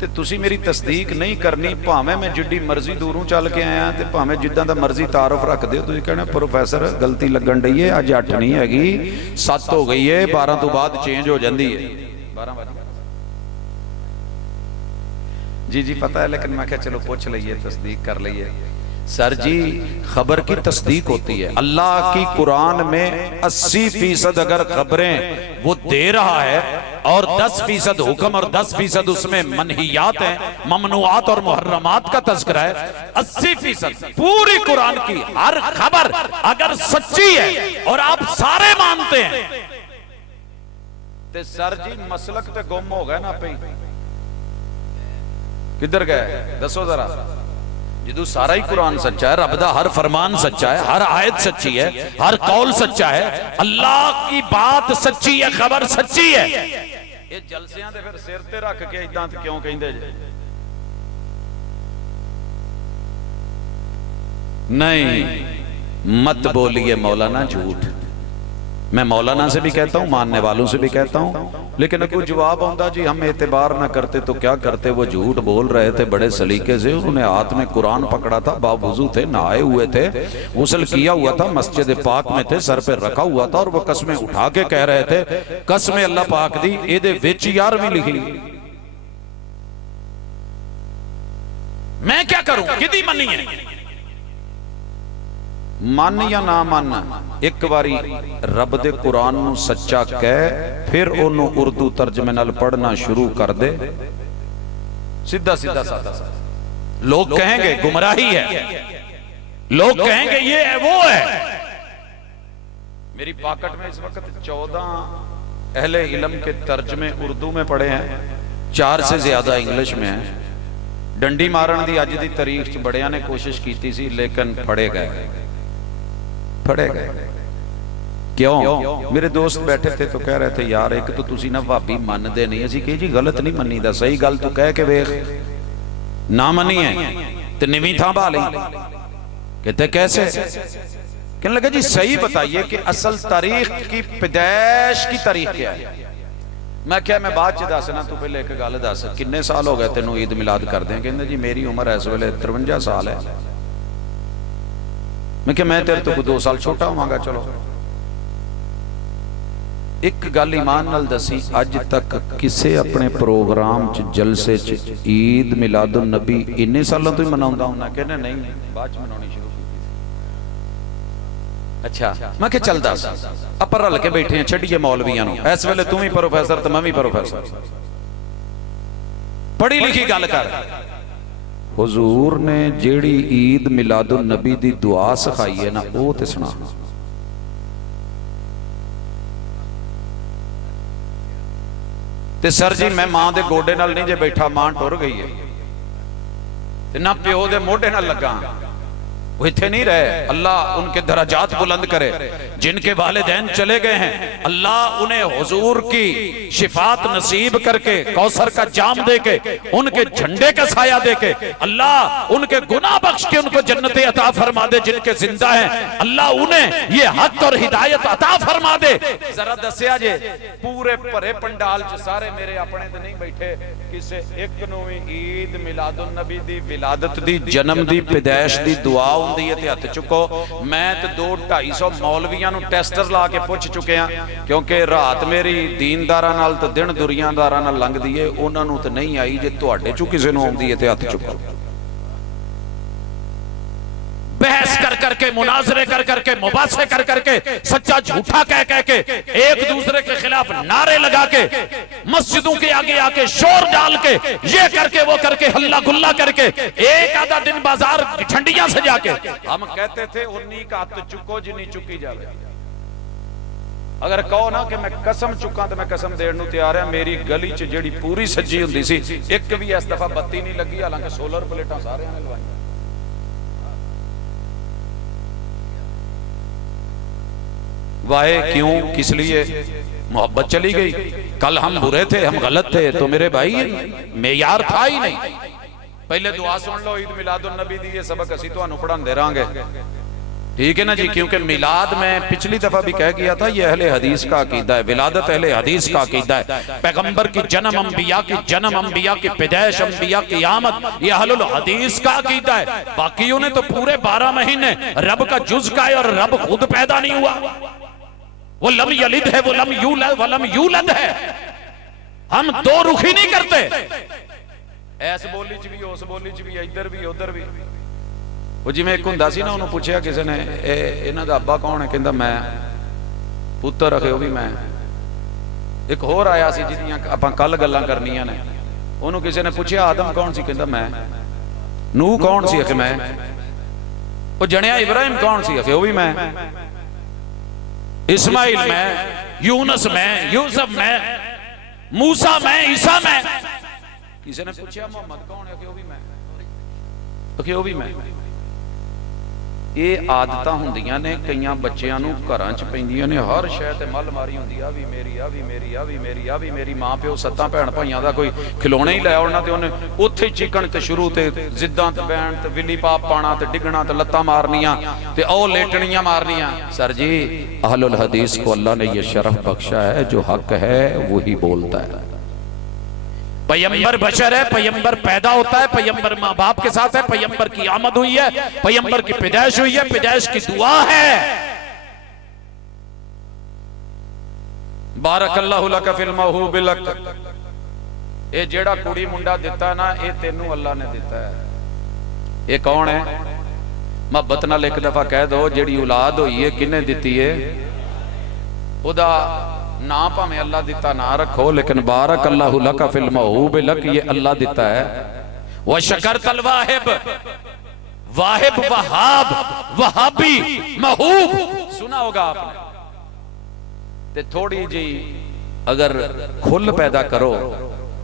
ते तुसी मेरी तस्दीक नहीं करनी, भावें मैं जिड्डी मर्जी दूरों चल के आया ते भावें जिद्दां दा मर्जी तारुफ रख दे, तुसीं कहना प्रोफैसर गलती लगन डई है, अज 8 नहीं हैगी 7 हो गई है, 12 तो बाद चेंज हो जाती है। 12 जी पता है, लेकिन मैं क्या चलो पूछ लीए, तस्दीक कर लीए। सर जी खबर की तस्दीक होती है। अल्लाह की कुरान में 80% अगर खबरें वो दे रहा है और 10% हुक्म और 10% उसमें मनहियात हैं, ममनुआत और मुहर्रमात का तज़किरा है, 80% पूरी कुरान की हर खबर अगर सच्ची है और आप सारे मानते हैं तो सर जी मसलक तो गुम हो गया ना पे। किधर गए दसो जरा। जो सारा ही कुरान सच्चा है, रब दा हर फरमान सच्चा है, हर आयत सच्ची है, हर कौल सच्चा है, अल्लाह की बात सच्ची है, खबर सच्ची है। ये जलसियां दे फिर सिर ते रख के इदां क्यों कहंदे जे? नहीं, मत बोलिए मौलाना झूठ। मैं मौलाना से भी कहता हूं, मानने वालों से भी कहता हूं, लेकिन कोई जवाब आता जी हम एतबार ना करते तो क्या करते। वो झूठ बोल रहे थे बड़े सलीके से, उन्होंने हाथ में कुरान पकड़ा था, बावुजू थे, नहाए हुए थे, गुस्ल किया हुआ था, मस्जिद पाक में थे, सर पे रखा हुआ था, और वो कस्में उठा के कह रहे थे कसमें अल्लाह पाक दी एदे विच 11वीं लिखी। मैं क्या करूं, किदी मनी है? मन या ना मन, एक बारी रब दे कुरान नू सच्चा कह, फिर ओनू उर्दू तर्जमे नाल पढ़ना शुरू कर दे, सीधा सीधा सादा सादा। लोग कहेंगे गुमराही है, लोग कहेंगे ये है वो है। मेरी पॉकेट में इस वक्त 14 अहले इल्म के तर्जमे उर्दू में पढ़े हैं, 4 से ज्यादा इंग्लिश में है। डंडी मारन दी अज दी तारीख च बड़ियां ने कोशिश की सी, लेकिन फड़े गए। क्यों? मेरे दोस्त बैठे थे तो कह रहे थे यार एक तो तुसी ना भाभी मनदे नहीं, असी कही जी गलत नहीं मनी दा, सही गल तू कह के वेख, ना मनी है तो निवी थां बा लई। कहते कैसे? कहने लगे जी सही बताइए कि असल तारीख की पैदाइश की तारीख क्या है। मैं क्या मैं बाद च दसना, तू पहले एक गल दस किन्ने साल हो गए तेनों ईद मिलाद करदे? कहंदे जी मेरी उम्र इस वेले 53 साल है। मैं क्या मैं तेरे तो 2 साल छोटा होवांगा। चलो एक गल ईमान नाल दसी, अज तक किसे अपने प्रोग्राम च जलसे च ईद मिलादुन नबी इन्ने सालों तो ही मनाउंदा हुंदा? कहने नहीं, बाद च मनाउणी शुरू की। अच्छा मैं क्या चल दस, अपर रल के बैठे हैं, छड्डिए मौलवियां नूं। इस वेले तू भी प्रोफैसर ते मैं भी प्रोफैसर, पढ़ी लिखी गल कर। हुजूर ने जेड़ी ईद मिलादुन नबी दी दुआ सिखाई है ना, वो ते सुना। ते सर जी मैं मां दे गोडे नाल नहीं जे बैठा, मां टुर गई है, ते ना प्यो दे मोढे नाल लगा। वो इत्थे नहीं रहे, अल्लाह उनके दराजात बुलंद करे। जिनके वालिदैन चले गए हैं, अल्लाह उन्हें हुजूर की शिफात नसीब करके, कौसर का जाम देके, उनके झंडे का साया देके, अल्लाह उनके गुनाह बख्श के उनको जन्नतें अता फरमा दे। जिनके जिंदा हैं अल्लाह उन्हें ये हक और हिदायत अता फरमा दे। जरा दसिया जे पूरे भरे पंडाल च सारे मेरे अपने तो नहीं बैठे, किसे एक नूं भी ईद मिलादुन नबी दी विलादत दी जन्म दी पैदाइश दी दुआ हुंदी है ते हथ चुको। मैं तो 200-250 मौलवियां नूं टेस्टर ला के पुछ चुके हैं, क्योंकि रात मेरी दीनदारां नाल ते दिन दुनियादारां नाल लंघदी है, उन्हां नूं ते नहीं आई। जे तुहाडे चों किसे नूं आउंदी है ते हथ चुको। बहस कर करके, मुनाजरे कर करके, मुबासे कर करके, सच्चा झूठा कह कह के, एक दूसरे के खिलाफ नारे लगा के, मस्जिदों के आगे आके शोर डाल के, ये करके वो करके, हल्ला गुल्ला करके, एक आधा दिन बाजार ठंडियां से जाके हम कहते थे उन्हीं का हाथ चुको जिन्नी चुकी जावे। अगर कहो ना कि मैं कसम चुका तो मैं कसम देने नूं तैयार है। मेरी गली च जिहड़ी पूरी सजी हुंदी सी, एक भी इस दफा बत्ती नहीं लगी, हालांकि सोलर प्लेटां सारियां ने लवाई। वाहे क्यों, किस लिए? मोहब्बत चली गई। कल हम बुरे थे, हम गलत थे, तो मेरे भाई मेयार था ही नहीं। पहले दुआ सुन लो, ईद मिलादुन नबी दी ये सबक असी तुहानू पढ़ांदे रहांगे, ठीक है ना जी। क्योंकि मिलाद में पिछली दफा भी कह गया था, ये अहले हदीस का अकीदा है, विलादत अहले हदीस का अकीदा है। पैगंबर की जन्म, अंबिया की जन्म, अंबिया की पैदाइश, अंबिया की आमद, ये अहलुल हदीस का अकीदा है। बाकियों ने तो पूरे 12 महीने रब का जुज का है, और रब खुद पैदा नहीं हुआ। वो लम यलिद है, वो लम यूलद, वो लम यूलद है। हम दो रुखी नहीं करते, ऐस बोली च भी, उस बोली च भी, इधर भी उधर भी। वो जिवें एक हुंदा सी ना, उन्होंने पूछा किसी ने इन्हां दा अब्बा कौन है, कहंदा मैं, पुत्तर रखे वो भी मैं। एक होर आया सी जिहदियां आपां कल गल्लां करनियां ने, उन्होंने किसी ने पूछा आदम कौन सी, कहंदा मैं। नूह कौन सी, आखे मैं। वो जणिया इब्राहिम कौन सी, आखे वो भी मैं। इस्माइल मैं, यूनुस मैं, यूसुफ मैं, मूसा मैं, ईसा मैं। किसी ने पूछा मुहम्मद कौन है, कि वो भी मैं। ये आदत होंदियां ने कई बच्चों नूं घरां च पैंदियां ने, हर शय ते मल मारी होंदी, आ भी मेरी, आ भी मेरी, आ भी मेरी, आ भी मेरी। मां प्यो सत्तां भैण भाइयां दा कोई खिलौने ही लै आउणा ते उन्हें उत्थे ही चिकन ते शुरू ते जिद्दां ते बैण ते विली पाप पाना ते डिगना ते लत्तां मारनियां ते ओ लेटनियां मारनियां। सर जी अहलुल हदीस को अल्लाह ने यह शरफ बख्शा है, जो हक है वही बोलता है। पैगंबर बशर है, पैगंबर पैदा होता है, पैगंबर माँ बाप के साथ है, पैगंबर की आमद हुई है, पैगंबर की पैदाइश हुई है, पैदाइश की दुआ है। बारकल्लाहु लका फिल मौहूब लक। ये जेड़ा कुड़ी मुंडा दिता ना, ये तेनू अल्लाह ने दिता है। ये कौन है? मोहब्बत नाल एक दफा कह दो, जेड़ी औलाद हुई है किन्ने दिती है? ओदा ना भावें अल्लाह दिता ना रखो, लेकिन बारक अल्लाहु लका फिल मौहूब लक, ये अल्लाह दिता है। व शकरतल वाहिब, वाहिब वहाब, वहाबी महूब सुना होगा आपने। ते थोड़ी जी अगर खुल पैदा करो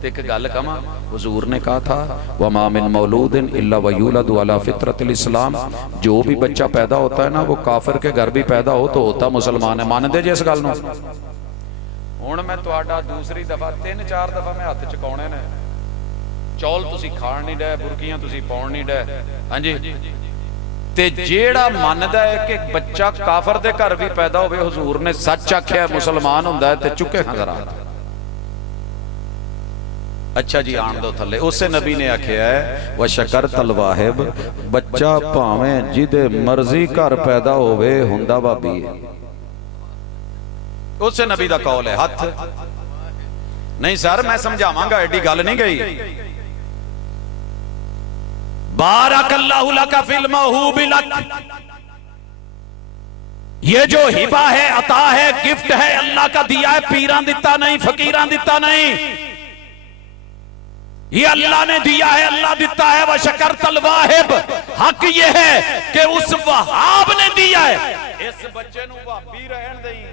तो एक गल कहा, हुजूर ने कहा था वमा मिन मौलूदिन इल्ला वयूलदु अला फित्रतिल इस्लाम। जो भी बच्चा पैदा होता है ना, वो काफिर के घर भी पैदा हो तो होता मुसलमान है। मानते जी इस गल नूं? हुण मैं तुहाडा दूसरी दफा 3-4 दफा मैं हथ चुकाने ने, चौल तुसी खाण नहीं डे, बुरकियां तुसी पाउण नहीं डे। हाँ जी, ते जेड़ा मानदा है कि बच्चा काफर दे घर भी पैदा होवे, हुजूर ने सच आख्या मुसलमान हुंदा है, ते चुके खजरा। अच्छा जी आन दो थले। उसे नबी ने आख्या है व शकरतल वाहिब, बच्चा भावें जिदे मर्जी घर पैदा होवे हुंदा भाभी है। उस नबी दा कौल है। हथ नहीं सर मैं समझावांगा, एडी गल नहीं गई। बारकल्लाहु लका फिल मौहूब लक, ये जो हिबा है, अता है, गिफ्ट है, अल्लाह का दिया है, पीरां दिता नहीं, फकीरां दिता नहीं, ये अल्लाह ने दिया है, अल्लाह दिता है। वह शकरतल वाहिब, हक ये है कि उस वहाब ने दिया है। इस बच्चे नूं भाभी रहन देई,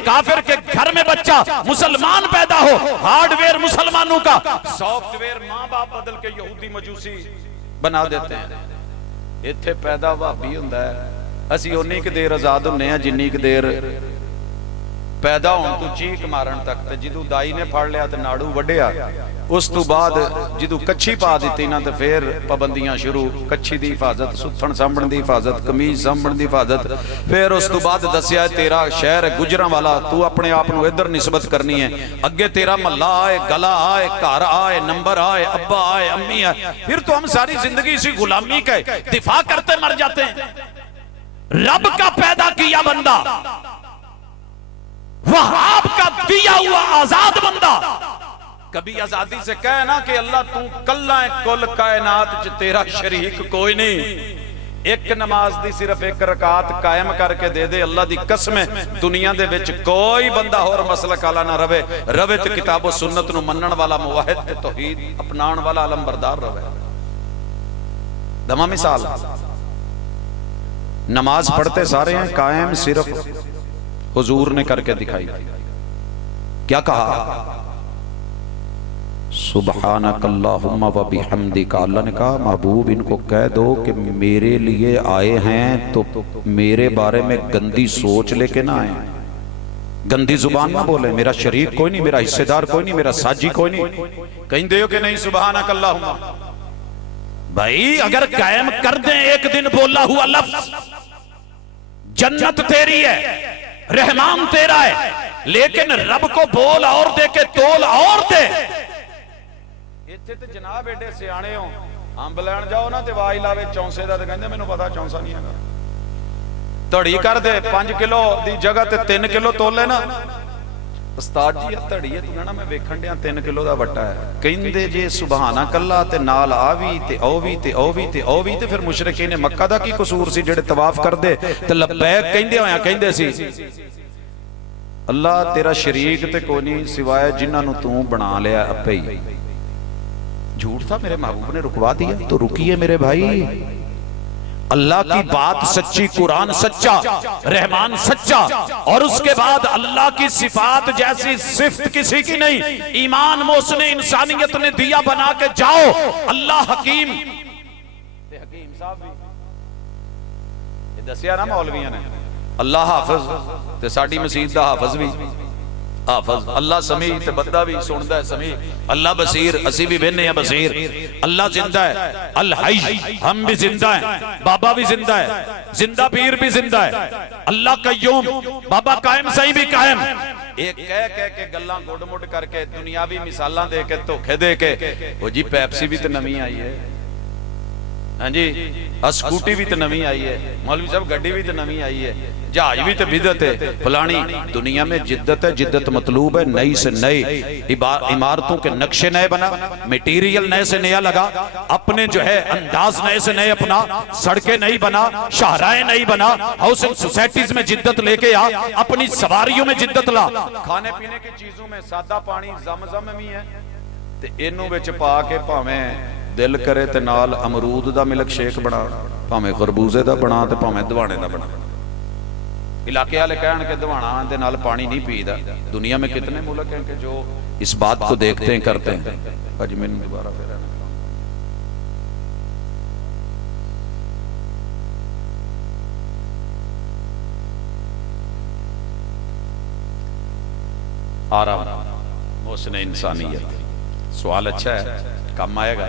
काफिर के घर में बच्चा मुसलमान पैदा हो, हार्डवेयर मुसलमानों का, सॉफ्टवेयर माँ बाप बदल के यहूदी मजूसी बना देते हैं। इत्थे पैदा भाभी हुंदा है। असी उन्नी क देर आजाद हुंने आ जिन्नी क देर पैदा होने तो चीक मारन तक। ते जिदू दाई ने फड़ लिया तो नाड़ू वड्डिया, उस तो बाद जिदू कच्छी पा दी ना तो फिर पाबंदियां शुरू। कच्छी की हिफाजत, सुथन सामभण की हिफाजत, कमीज सामभण की हिफाजत। फिर उस तो बाद दसिया तेरा शहर है गुजरांवाला, तू अपने आप को इधर निस्बत करनी है। अगे तेरा महला आए, गला आए, घर आए, नंबर आए, अब्बा आए, अम्मी आए। फिर तो हम सारी जिंदगी इसी गुलामी के दिफा करते मर जाते हैं। रब का पैदा किया बंदा, वहाब का दिया हुआ आजाद बंदा। कभी आजादी से कहे ना कि अल्लाह तू कल्ला है कुल कायनात च, तेरा शरीक कोई नहीं। एक नमाज दी सिर्फ एक रकात कायम करके दे दे, अल्लाह दी कसम है दुनिया दे विच कोई बंदा होर मसलक वाला ना रवे। रवे ते किताबो सुन्नत नूं मनण वाला, मुवाहिद ते तौहीद अपनाउण वाला, अलमबरदार रवे। दमा मिसाल, नमाज पढ़ते सारे हैं, कायम सिर्फ हुजूर ने करके दिखाई। क्या कहा? सुब्हानकल्लाहुम्मा व बिहम्दिका। अल्लाह ने कहा महबूब इनको कह दो कि मेरे लिए आए हैं तो मेरे बारे में गंदी सोच लेके ना आए, गंदी जुबान ना बोले। मेरा शरीक कोई नहीं, मेरा हिस्सेदार कोई नहीं, मेरा साजी कोई नहीं। कहेंगे हो कि नहीं सुब्हानकल्लाहुम्मा? भाई अगर कायम कर दें एक दिन बोला हुआ लफ्ज, जन्नत तेरी है, रहमान तेरा है, लेकिन रब को बोल और दे के तोल और दे। इत्थे ते जनाब एडे सियाणे हो, अंब लैण जाओ ना ते आवाज लावे चौंसे दा, ते कहंदे मैनूं पता चौंसा नहीं है। धड़ी कर दे 5 किलो दी जगह ते 3 किलो तोले ना, उस्ताद जी धड़ी है, तू कहना मैं वेखण दिया 3 किलो दा वट्टा है। कहंदे जे सुभानकल्लाह ते नाल आवी ते ओवी ते ओवी ते ओवी, ते फिर मुशरिकीन मक्का दा की कसूर सी जेड़े तवाफ करदे ते लब्बैक कहंदे होया कहंदे सी अल्लाह तेरा शरीक ते कोई नहीं सिवाय जिन्हां नूं तू बना लिया आपे ही। झूठ था, मेरे महबूब ने रुकवा दिया। तो रुकिए मेरे भाई, अल्लाह की बात सच्ची, कुरान सच्चा, रहमान सच्चा, और उसके बाद अल्लाह की सिफात जैसी सिफ्त किसी की नहीं। ईमान मोहसिन इंसानियत ने दिया बना के जाओ। अल्लाह हकीम साहब भी दसिया ना मौलवियां ने, अल्लाह हाफिज ते साडी मसीत दा हाफिज भी हाफिज, अल्लाह समी ते बंदा भी सुनदा है समी, अल्लाह बसीर असी भी वेने हैं बसीर, अल्लाह जिंदा है अल हई हम भी जिंदा हैं, बाबा भी जिंदा है, जिंदा पीर भी जिंदा है, अल्लाह कय्यूम बाबा कायम सही भी कायम। एक कह कह के गल्लां गुड मुड करके दुनियावी मिसालां दे के धोखे दे के ओ जी पेप्सी भी तो नवी आई है, हाँ जी स्कूटी भी तो नवी आई है, मौलवी साहब गड्डी भी तो नवी आई है, जहाज भी तो बिदत है, फलानी दुनिया में जिद्दत है, जिद्दत मतलूब है, नई से नई इमारतों के नक्शे नए बना, मटेरियल नए से नया लगा, अपने जो है अंदाज नए से नए अपना, सड़कें नई बना, शाहराएं नई बना, हाउसिंग सोसाइटीज में जिद्दत लेके आ, अपनी सवारियों में जिद्दत ला, खाने पीने की चीजों में सादा पानी जमजम भी है ते इनू विच पा के भावें दिल करे ते नाल अमरूद दा मिल्क शेक बना, भावें खरबूजे दा बना ते भावें दवाने दा बना। इलाके वाले कहन के दवाना दे नाल पानी नहीं पीदा। दुनिया में कितने मुल्क हैं कि जो इस बात को देखते हैं करते हैं। आज मैंने दोबारा फिर आ रहा मोहसिन इंसानियत, सवाल अच्छा है, काम आएगा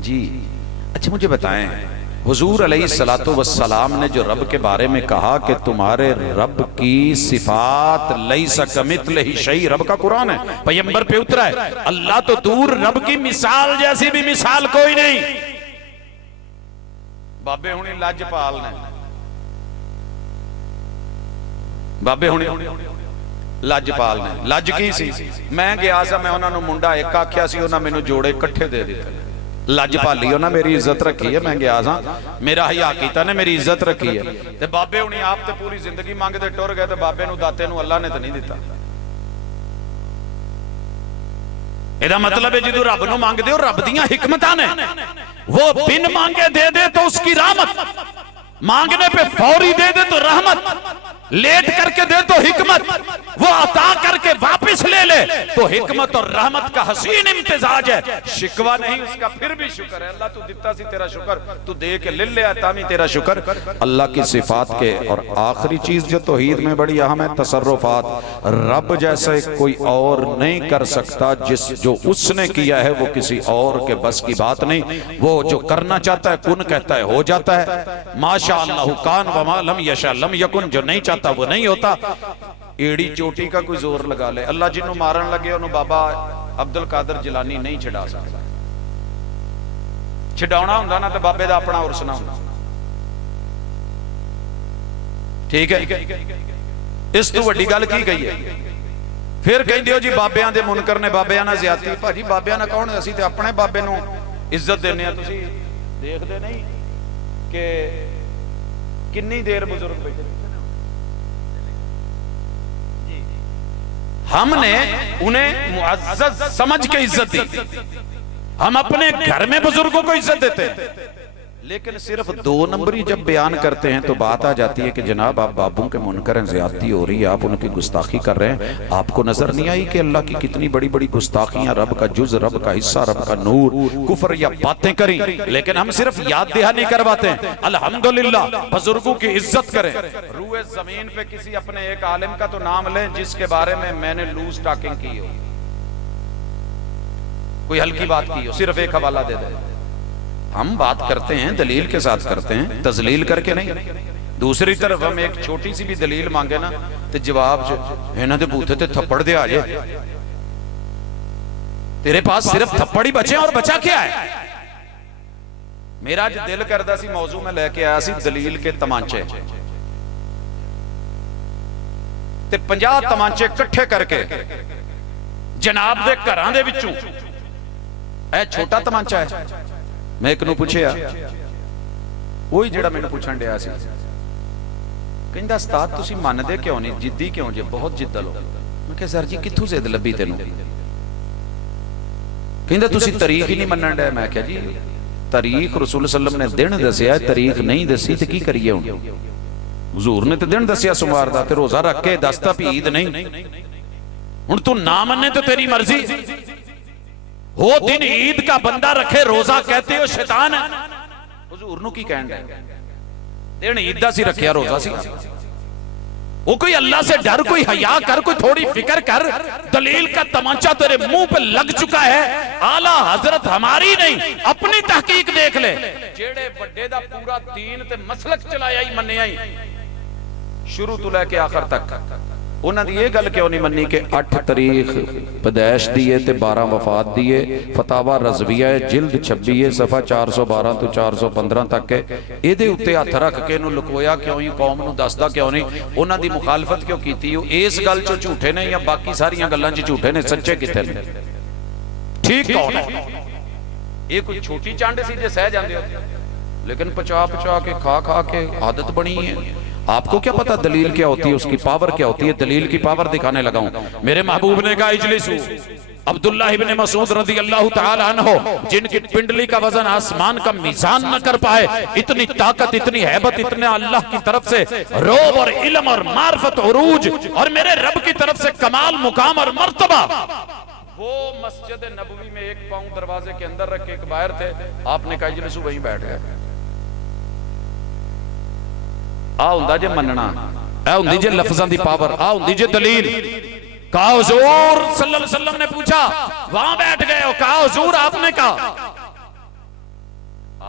जी। अच्छा मुझे बताएं, हुजूर अलैहिस्सलातु वस्सलाम ने जो रब के बारे में कहा कि तुम्हारे रब की सिफात लैसा कमिथलिही शै, रब का कुरान है, पैगंबर पे उतरा है, अल्लाह तो दूर, रब की मिसाल जैसी भी मिसाल कोई नहीं। बाबे हुणी लजपाल ने, बाबे हुणी लजपाल ने, लज की सी, मैं गया सा, मैं उन्होंने मुंडा एक आख्या सी, उन्होंने मैनू जोड़े इकट्ठे दे दिते, लजपाली उन्हें मेरी इज्जत रखी है, मैं गया सा, मेरा हया कीता ने मेरी इज्जत रखी है। ते बाबे हुणी आप ते पूरी जिंदगी मंगते टुर गए, ते बाबे नू दाते नू अल्लाह ने तो नहीं दिता। एदा मतलब है जो रब नू मंगदे हो, रब दियां हिकमतां ने, वो बिन मांगे दे दे तो उसकी रहमत, मांगने पे फौरी दे दे तो रहमत, लेट करके दे तो हिकमत, वो अता करके वापस ले ले तो हिकमत और रहमत का हसीन इम्तिजाज है। शिकवा नहीं उसका, फिर भी शुक्र है, अल्लाह तू दिता सी तेरा शुक्र, तू दे के ले लिया तामी तेरा शुक्र। अल्लाह की सिफात के, और आखिरी चीज जो तौहीद में बड़ी अहम है, तसर्रुफात। रब जैसे कोई और नहीं कर सकता, जो उसने किया है वो किसी और के बस की बात नहीं। वो जो करना चाहता है कुन कहता है हो जाता है, माशा अल्लाह कान व मा लम यशा लम यकुन, जो नहीं चाहता वो नहीं होता। एड़ी चोटी का कोई जोर लगा ले, अल्लाह जिन्हों मारन लगे उन्होंने बाबा अब्दुल कादर जिलानी नहीं छड़ा सकता। छड़ाउना हुंदा ना तो बाबे दा अपना उर्सना हुंदा, ठीक है। इस तो वड्डी गल की गई है। फिर कहंदे हो जी बाबियां दे मुनकर ने, बाबियां नाल ज़्यादती। भाजी बाबियां नाल कौन, असीं ते अपने बाबे नूं इज्जत देने आ। तुसीं देखदे नहीं कि कितनी देर बुजुर्ग बैठे, हमने उन्हें मुअज्जज समझ के इज्जत दी। हम अपने घर में बुजुर्गों को इज्जत देते हैं, लेकिन सिर्फ 2 नंबरी जब बयान करते हैं तो बात आ जाती है कि जनाब आप बाबू के मुनकर हैं, ज्यादती हो रही है, आप उनकी गुस्ताखी कर रहे हैं। आपको नजर नहीं आई कि अल्लाह की कितनी बड़ी बड़ी गुस्ताखियां, रब का जुज, रब का हिस्सा, रब का नूर, कुफर या बातें करी, लेकिन हम सिर्फ याद दहानी करवाते हैं। अल्हम्दुलिल्लाह बुजुर्गों की इज्जत करें। रूए जमीन पे किसी अपने एक आलिम का तो नाम लें जिसके बारे में मैंने लूज टॉकिंग की हो, कोई हल्की बात की हो, सिर्फ एक हवाला दे दे। हम बात करते हैं दलील के साथ करते हैं, तजलील करके नहीं। दूसरी तरफ हम एक छोटी सी भी दलील मांगे ना तो जवाब इन्हां दे बूथे ते थप्पड़ दे आ जाए। तेरे पास सिर्फ थप्पड़ ही बचे और बचा क्या है? मेरा जो दिल करदा सी मौजू में लेके आया सी दलील के तमांचे, ते 50 तमांचे इकट्ठे करके जनाब दे घरां दे विचों, ए छोटा तमांचा है। मैं एक नूं पुछया, वही जिहड़ा मैनूं पुछण दिया सी, कहंदा उस्ताद तुसीं मनदे क्यों नहीं, जिद्दी क्यों जे, बहुत जिद्दल हो। मैं कहा सर जी कित्थों जिद लभी तैनूं? कहंदा तुसीं तरीक ही नहीं मनण डे। मैं कहा जी तारीख रसूल सल्लम ने दिन दसिया, तारीख नहीं दसी तो की करिए हुण? हुजूर ने तो दिन दसिया सोमवार दा, ते रोजा रख के दसता भी ईद नहीं। हुण तू ना मने तो तेरी मर्जी। वो दिन ईद का बंदा रखे रोजा कहते हो शैतान है। हुजूर नू की कहण दे, दिन ईद दा सी रखिया रोजा सी। वो कोई अल्लाह से डर, कोई हया कर, कोई थोड़ी फिक्र कर। दलील का तमाचा तेरे मुंह पे लग चुका है। आला हजरत हमारी नहीं, अपनी तहकीक देख ले। जेड़े बड़े दा पूरा दीन ते मसलक चलाया ही मन्निया ही शुरू तो लेके आखिर तक, उन्होंने ये गल क्यों नहीं मन्नी कि 8 तारीख पैदाइश दी है ते 12 वफात दी है। फतावा रज़विया है, जिल्द 26 है, सफा 412 तो 415 तक है। इहदे उत्ते हथ रख के इहनूं लुकोया क्यों ही, कौम नूं दसदा क्यों नहीं? उन्हां दी मुखालफत क्यों कीती? इस गल चों झूठे ने या बाकी सारियां गल्लां च झूठे ने? सच्चे कित्थे ने? ठीक कौन है? ये कोई छोटी चांड सी जे सह जांदे हो, लेकिन पचा पचा के खा के आदत बनी है। आपको क्या पता दलील क्या होती है, उसकी पावर क्या होती है? दलील की पावर दिखाने लगा हूं। मेरे महबूब ने कहा इजलिसू, अब्दुल्ला इब्ने मसूद रज़ी अल्लाह तआला अन्हु, जिनकी पिंडली का वजन आसमान का मीजान न कर पाए, इतनी ताकत, इतनी हैबत, इतना अल्लाह की तरफ से रोब और इल्म और मार्फत, उरूज और मेरे रब की तरफ से कमाल, मुकाम और मर्तबा। वो मस्जिद नबवी में एक पांव दरवाजे के अंदर रख के एक बाहर थे। आपने कहा इजलिसू, वहीं बैठ गए। आ हुंदा जे मनना, आ हुंदी जे लफ्जां दी पावर, आ हुंदी जे दलील। कहा हुजूर सल्लल्लाहु अलैहि वसल्लम ने पूछा, वहां बैठ गए हो? कहा हुजूर आपने कहा,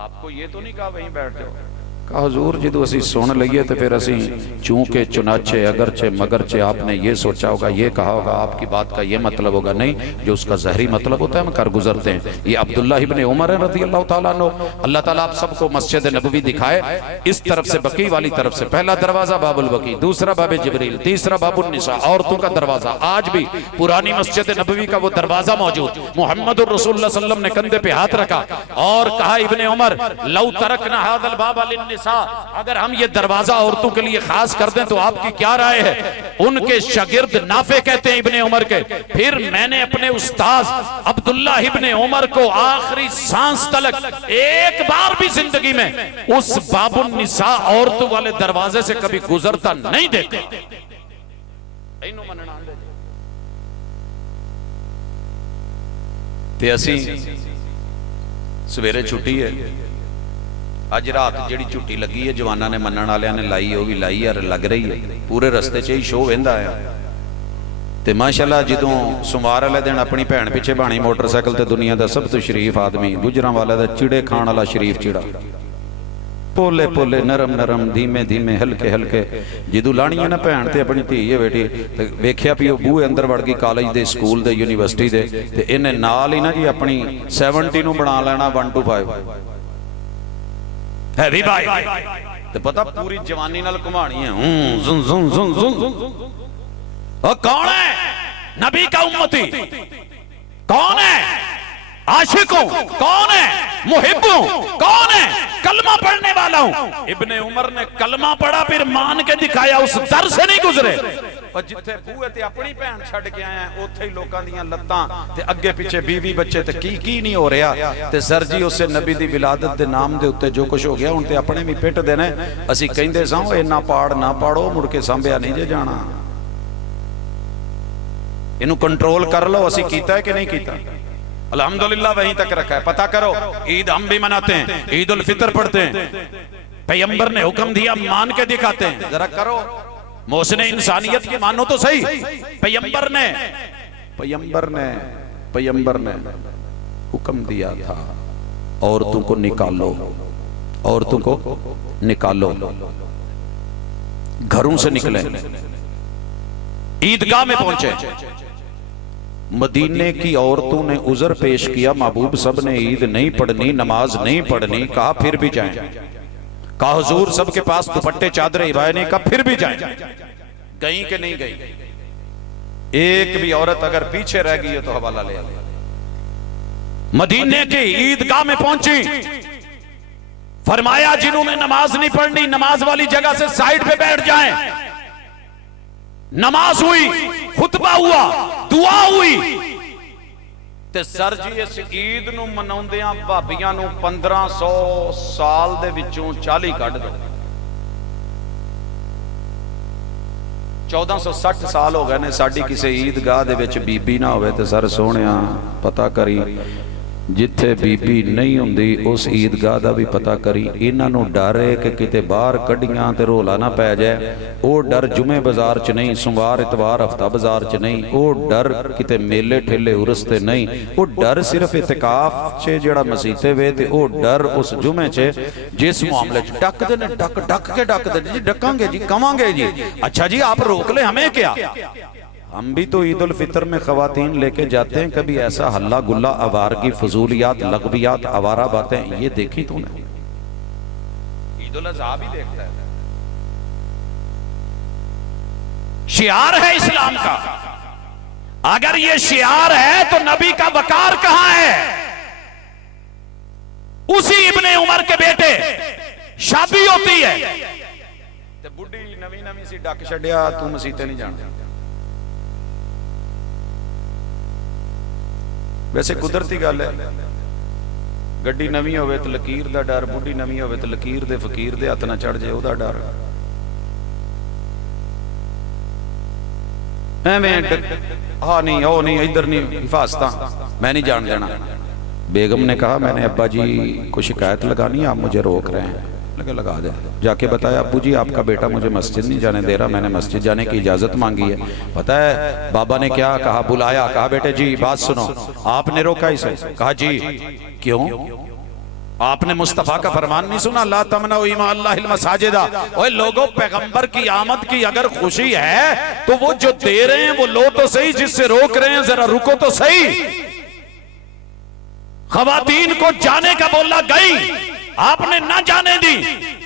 आपको ये तो नहीं कहा वहीं बैठ जाओ? कहा हुजूर जो असी सुन लीए तो फिर असी चूंकि चुनाचे अगरचे मगरचे आपने ये सोचा होगा, ये कहा होगा, आपकी बात का ये मतलब होगा। नहीं, जो उसका जहरी मतलब होता है हम कर गुजरते हैं। ये अब्दुल्ला इब्ने उमर रज़ी अल्लाह तआला अन्हु, अल्लाह ताला आप सबको मस्जिद नबवी दिखाए। इस तरफ से बकी वाली तरफ से पहला दरवाजा बाबुल बकी, दूसरा बाबे जिब्रील, तीसरा बाबुल निसा, औरतों का दरवाजा। आज भी पुरानी मस्जिद नबवी का वो दरवाजा मौजूद। मुहम्मदुर रसूलुल्लाह सल्लल्लाहु अलैहि वसल्लम ने कंधे पे हाथ रखा और कहा, इब्ने उमर लौ तरकना हाज़ल बाब लिन्निसा, अगर हम ये दरवाजा औरतों के लिए खास कर दें तो आपकी क्या राय है? उनके शागिर्द नाफे कहते हैं इब्ने उमर के, फिर मैंने अपने उस्ताद अब्दुल्ला इब्ने उमर को आखिरी सांस तलक एक बार भी जिंदगी में उस बाबुन निसा औरतों वाले दरवाजे से कभी गुजरता नहीं देखा। ते असी सवेरे छुट्टी है, अज रात जी झुट्टी लगी है जवाना ने मनण वालियां ने लाई, वो भी लाई यार लग रही है। पूरे रस्ते च ही शो वेंदा आया ते माशाअल्लाह जदों सोमवार वाले दिन अपनी भैन पिछे बाणी मोटरसाइकिल ते दुनिया का सब तो शरीफ आदमी गुजरांवाले दा चिड़े खाण वाला शरीफ चिड़ा, पोले पोले नरम नरम धीमे धीमे हल्के हल्के। जदों लाणी है ना भैन ते अपनी धी है बेटी, ते वेख्या भी बूहे अंदर वड़ गई कॉलेज दे, स्कूल दे, यूनीवर्सिटी दे, ते इन्हें नाल ही ना जी अपनी 70 नूं बना लेना 1 to 5 है भी भाई। ते पता पूरी जवानी नाल घुमानी है। जुन जुन जुन जुन जुन। और कौन है नबी का उम्मती? कौन है आशिक हूं? कौन है मुहिब हूं? कौन है कलमा पढ़ने वाला हूं? इब्ने उमर ने कलमा पढ़ा, फिर मान के दिखाया, उस दर से नहीं गुजरे। और जिथे बूहे ते अपनी भैन छड़ के आया, उत्थे ही लोकां दीयां लत्तां ते अगे पिछे बीवी बच्चे ते की नहीं हो रहा। ते सर जी उस नबी दी विलादत दे नाम दे उत्ते जो कुछ हो गया, हुण ते अपने भी पिट देने। असी कहंदे सां इन्ना पाड़ ना पाड़ो, मुड़ के सांभिया नहीं जे जाना, इनू कंट्रोल कर लो। असी कीता है कि नहीं कीता? अल्हम्दुलिल्लाह वहीं तक रखा है। पता करो, ईद हम भी मनाते हैं, ईद उल फितर पढ़ते हैं, पैगंबर ने हुक्म दिया मान के दिखाते हैं। जरा करो मोहसिन इंसानियत की मानो तो सही। पैगंबर ने हुक्म दिया था औरतों को निकालो, औरतों को निकालो, घरों से निकले। ईदगाह में पहुंचे, मदीने की औरतों ने उज़र पेश किया, महबूब सब ने ईद नहीं पढ़नी, नमाज नहीं पढ़नी। कहा फिर भी जाएं। कहा हुजूर सबके पास दुपट्टे चादरें हिबाए नहीं, कहा फिर भी जाएं। गई कि नहीं गई? एक भी औरत अगर पीछे रह गई है तो हवाला ले। मदीने की ईदगाह में पहुंची, फरमाया जिन्होंने नमाज नहीं पढ़नी, नमाज वाली जगह से साइड पे बैठ जाएं। नमाज हुई, खुतबा हुआ, दुआ हुई। ते सर जी इस ईद नूं मनाउंदियां भाबियां नूं 1500 साल दे विचों 40 कढ दो। 1460 साल हो गए ने साडी किसी ईदगाह दे विच बीबी ना होवे ते सर सोहणिया पता करी, जिथे बीबी नहीं हुंदी उस ईदगाह दा भी पता करी। इन्हां नूं डर है कि किते बाहर कढ़ियां ते रोला ना पै जाए। वो डर जुमे बाजार च नहीं, सोमवार इतवार हफ्ता बाजार च नहीं, वो डर किते मेले ठेले उरस ते नहीं, वो डर सिर्फ इतिकाफ च जिहड़ा मसीते वे ते वो डर उस जुमे च जिस मामले च डकदे ने, डक डक के डकदे जी, डकांगे जी, कवांगे जी, अच्छा जी आप रोक ले हमें क्या। हम भी तो ईद उल फितर में खवातीन लेके जाते हैं, कभी ऐसा हल्ला गुल्ला आवारगी फजूलियात लगवियात आवारा बातें ये देखी तूने? ईद उल अज़हा भी देखता है, शियार है इस्लाम का। अगर ये शियार है तो नबी का वकार कहां है? उसी इब्ने उमर के बेटे शादी होती है ते बुढ़ी नवी नवी सी डक छड्या, तू मसीते नहीं जानता। वैसे कुदरती गल है, गड्डी नवी होवे तो लकीर दा डर, बुढ़ी नवी होवे तो लकीर दे फकीर दे हथ ना चढ़ जाए ओदा डर। एवें हाँ नहीं ओ नहीं इधर नहीं हिफाजत मैं नहीं जान देना। बेगम ने कहा मैंने अब्बा जी को शिकायत लगानी है, आप मुझे रोक रहे हैं। लगे लगा दे। जाके बताया अब्बू जी आपका बेटा मुझे मस्जिद नहीं जाने दे रहा, मैंने मस्जिद जाने की इजाजत मांगी है। पता है बाबा ने क्या कहा? बुलाया, कहा बेटे जी बात सुनो। आपने रोका इसे? कहा जी क्यों? आपने मुस्तफा का फरमान नहीं सुना, ला तमनऊ इमा अल्लाहिल मसाजिदा। ओए लोगों, पैगंबर की आमद की अगर खुशी है तो वो जो दे रहे हैं वो लो तो सही, जिससे रोक रहे हैं जरा रुको तो सही। खवातीन को जाने का बोला, गई, आपने ना जाने दी।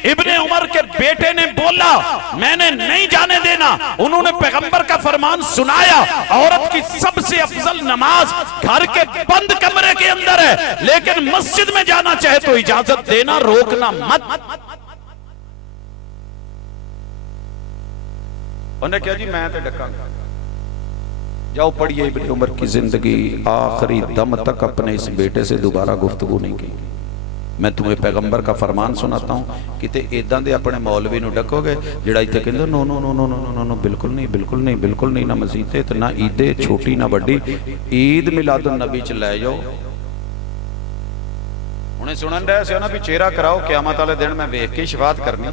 इब्ने उमर के बेटे ने बोला मैंने नहीं जाने देना। उन्होंने पैगंबर का फरमान सुनाया, औरत की सबसे अफजल नमाज घर के बंद कमरे के अंदर है, लेकिन मस्जिद में जाना चाहे तो इजाजत देना, रोकना मत। उन्हें क्या जी मैं तो डका। जाओ पढ़िए इब्ने उमर की जिंदगी, आखिरी दम तक अपने इस बेटे से दोबारा गुफ्तगू नहीं की। मैं तुम्हें पैगंबर का फरमान सुनाता हूँ, किते इदां दे अपने मौलवी नूं डकोगे जिहड़ा इत्थे कहंदा no no no no no no no बिल्कुल नहीं बिल्कुल नहीं बिल्कुल नहीं, ना मसीते ते ना ईदे छोटी ना बड़ी, ईद मिलादुन नबी च लै जाओ। हुणे सुनन रहे सी ना भी चेहरा कराओ क़यामत वाले दिन मैं वेख के शफाअत करनी।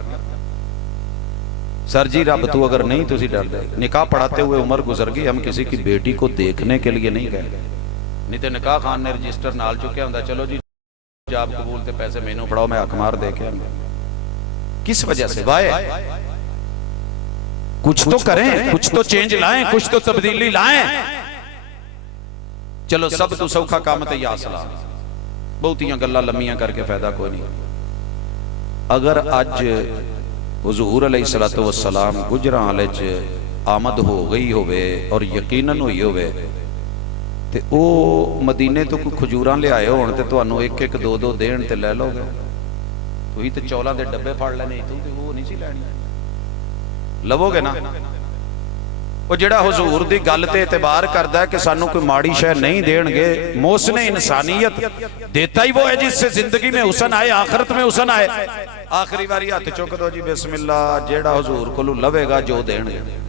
सर जी रब तू अगर नहीं तुसी डरदे, निकाह पढ़ाते हुए उम्र गुजर गई, हम किसी की बेटी को देखने के लिए नहीं गए, नहीं तो निकाह खान ने रजिस्टर नाल चुक्या हुंदा, चलो जी जाब कबूल ते पैसे मैनू पढ़ाओ मैं हक मार दे के। किस वजह से? वाए कुछ तो करें, कुछ तो चेंज लाएं, कुछ तो तब्दीली लाएं। चलो सब तो सौखा काम ते या सलाम, बहुतियां गल्लां लम्मियां करके फायदा कोई नहीं। अगर अज हुजूर अलैहिस्सलातु वस्सलाम गुजरां वाले च आमद हो गई होवे और यकीनन हुई होवे ते ओ मदीने तो कोई खजूरां ले आए होण ते तुहानू एक एक दो दो देण ते लै लोगे। तुसीं ते चौलां दे डब्बे फड़ लेने, तू ते वो नहीं सी लैणी, लवोगे ना। वो जिहड़ा हुजूर दी गल ते एतबार करदा है कि सानू कोई माड़ी शै नहीं देणगे, मोहसिने इंसानियत देता ही वो है जिससे जिंदगी में हुसन आए, आखिरत में हुसन आए। आखिरी बारी हथ चुक दो जी बिस्मिल्लाह, जेड़ा हुजूर कोलों लवेगा जो देणगे।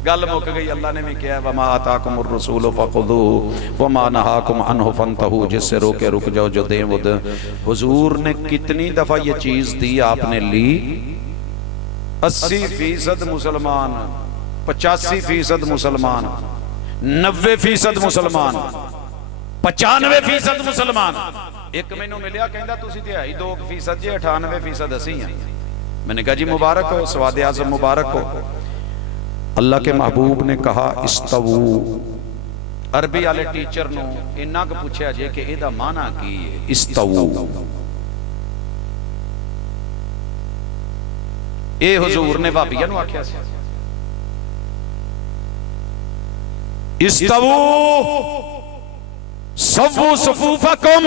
गल मुक गई। अल्लाह ने भी कहा वमा आताकुमुर रसूल फखुदूहु वमा नहाकुम अन्हु फंतहू, जिससे रोके रुक जाओ, जो दें वो दें। हुजूर ने कितनी दफा ये चीज दी आपने ली? 80% मुसलमान, 85% मुसलमान, 90% मुसलमान, 95% मुसलमान। एक मैनू मिलिया कहंदा तुसीं ते है ही 2% जे 98% असीं हां। मैंने कहा जी मुबारक हो, सवादे आज़म मुबारक हो। अल्लाह के महबूब ने कहा इस्तवू। अरबी वाले टीचर नूं इन्ना क पूछया जे कि इहदा माना की है इस्तवू। ये हुजूर ने भाबियां नूं आख्या सी इस्तवू सव्वू सुफूफकुम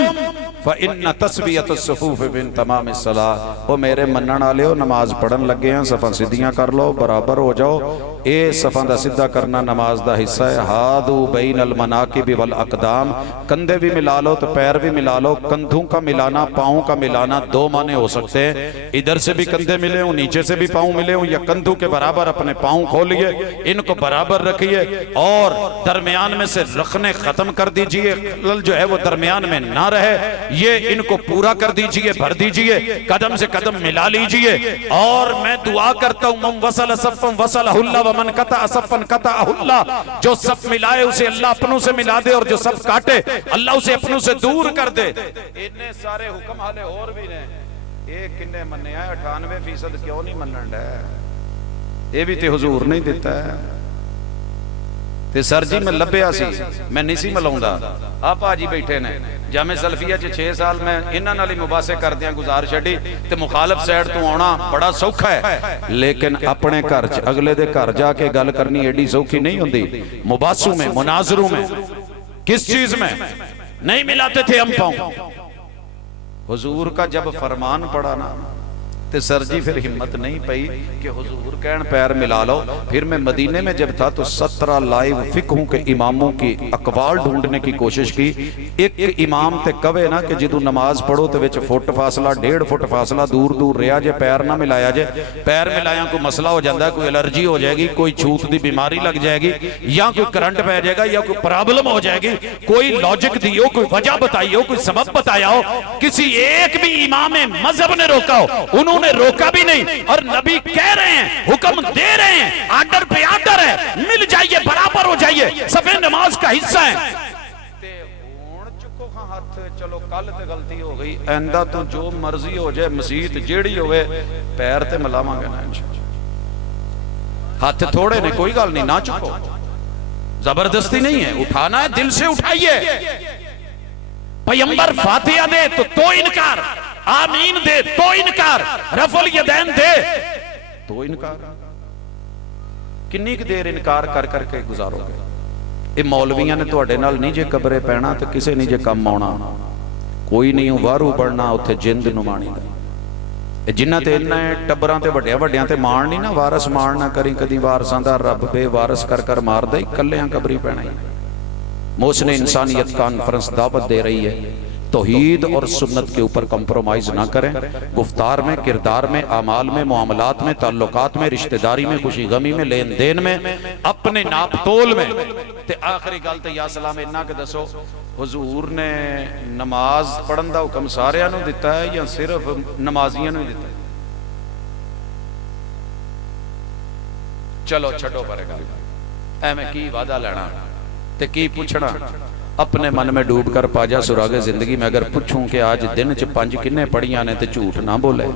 फ़इन्न तस्वियत सुफूफ बिन तमाम सलाह। वो मेरे मनण वालिओ नमाज पढ़न लगे हैं, सफ़ा सीधियां कर लो, बराबर हो जाओ। ये सफ़ा का सीधा करना नमाज का हिस्सा है। हादू बैन अल मनाकिब वल अकदाम, कंधे भी मिला लो तो पैर भी मिला लो। कंधों का मिलाना, पाँव का मिलाना, दो माने हो सकते हैं। इधर से भी कंधे मिले हों, नीचे से भी पाँव मिले हों, या कंधों के बराबर अपने पाँव खोलिए, इनको बराबर रखिए और दरमियान में से रखने खत्म कर दीजिए। खलल जो है वो दरमियान में ना रहे, ये इनको पूरा कर दीजिए, भर दीजिए, कदम से कदम मिला लीजिए। और मैं दुआ करता हूँ, मन वसल सफ़न वसलहुल्लाह व मन कता सफ़न कताहुल्लाह, जो सफ मिलाए उसे अल्लाह अपनों से मिला दे, और जो सफ काटे अल्लाह उसे अपनों से दूर कर दे। इतने सारे हुक्म हाले और भी ने, ये किन्ने मन्ने हैं? 98% क्यों नहीं मनन दे? ये भी ते हुजूर नहीं दिता है। ते सर जी मैं लभ्या सी, मैं नहीं सी मिलाउंदा। आ भाजी बैठे ने जामे सल्फिया 6 साल मैं इन्हां नाल ही मुबासे करदियां गुजार छड़ी, ते मुखालफ साइड तो आना बड़ा सौखा है, लेकिन अपने घर च अगले दे घर जाके गल करनी एडी सौखी नहीं हुंदी। मुबासू में, मुनाजरों में, किस चीज में नहीं मिलाते थे हम पाँव। हुजूर का जब फरमान पड़ा ना, तो सर जी फिर हिम्मत नहीं पई कि हुजूर कहन पैर मिला लो। फिर मैं मदीने में जब था तो 17 लाइव फिकहों के इमामों की अकवाल ढूंढने की कोशिश की। एक इमाम ते कवे ना कि जदों नमाज पढ़ो तो विच फुट फासला, 1.5 फुट फासला दूर दूर रहा जे, पैर ना मिलाया जे। पैर मिलाया कोई मसला हो जाता है, कोई एलर्जी हो जाएगी, कोई छूत की बीमारी लग जाएगी, या कोई करंट पै जाएगा, या कोई प्रॉब्लम हो जाएगी। कोई लॉजिक दियो, कोई वजह बताइयो, कोई सबब बताया हो। किसी एक भी इमाम मजहब ने रोका हो? उन्होंने रोका भी नहीं, और नबी कह रहे हैं, हुक्म दे रहे हैं, आर्डर पे आर्डर है, मिल जाइए, बराबर हो जाइए, सफे नमाज का हिस्सा है। चलो कल ते गलती हो गई, ऐंदा तो जो मर्जी हो जाए, मसीत जेड़ी होवे पैर ते मिलावांगे ना। हाथ थोड़े ने, कोई गल नहीं, ना चुको, जबरदस्ती नहीं है, उठाना है दिल से उठाइए। पैगंबर फातिहा दे तो इनकार, आमीन दे तो इनकार, रफल यदैन दे तो इनकार। किन्नी की देर इनकार कर करके गुजारोगे? ये मौलवियां ने तुहाडे नाल नहीं जे कबरे पैना तो किसे नहीं जे कम आउणा। कोई नहीं वारू बनना उत्थे जिंद नुमाणी दा। जिन्हां ते इन्ना टब्बरां ते वड्डियां वड्डियां ते माण नहीं ना, वारस माण ना करी कदी वारसां दा, रब बेवारस कर कर मारदा ही, कल्लियां कबरी पैना ही। मोहसिन इंसानियत कॉन्फ्रेंस दावत दे रही है, तौहीद और सुन्नत के ऊपर कंप्रोमाइज ना करें। गुफ्तार में, किरदार में, आमाल में, मामलात में, ताल्लुकात में, रिश्तेदारी में, खुशी गमी में, लेन देन में, अपने नाप तोल में। ते आखिरी गल ते या सलाम इन्ना के दसो, हुजूर ने नमाज पढ़न दा हुक्म सारियां नूं दिता है या सिर्फ नमाजियां नूं दिता है? चलो छड्डो परे गल, एवें की वादा लेना ते की पूछना। अपने मन में डूब कर पाजा सुरागे जिंदगी में। अगर पूछूं कि आज दिन च 5 किन्ने पढ़ियां ने, ते झूठ ना बोले।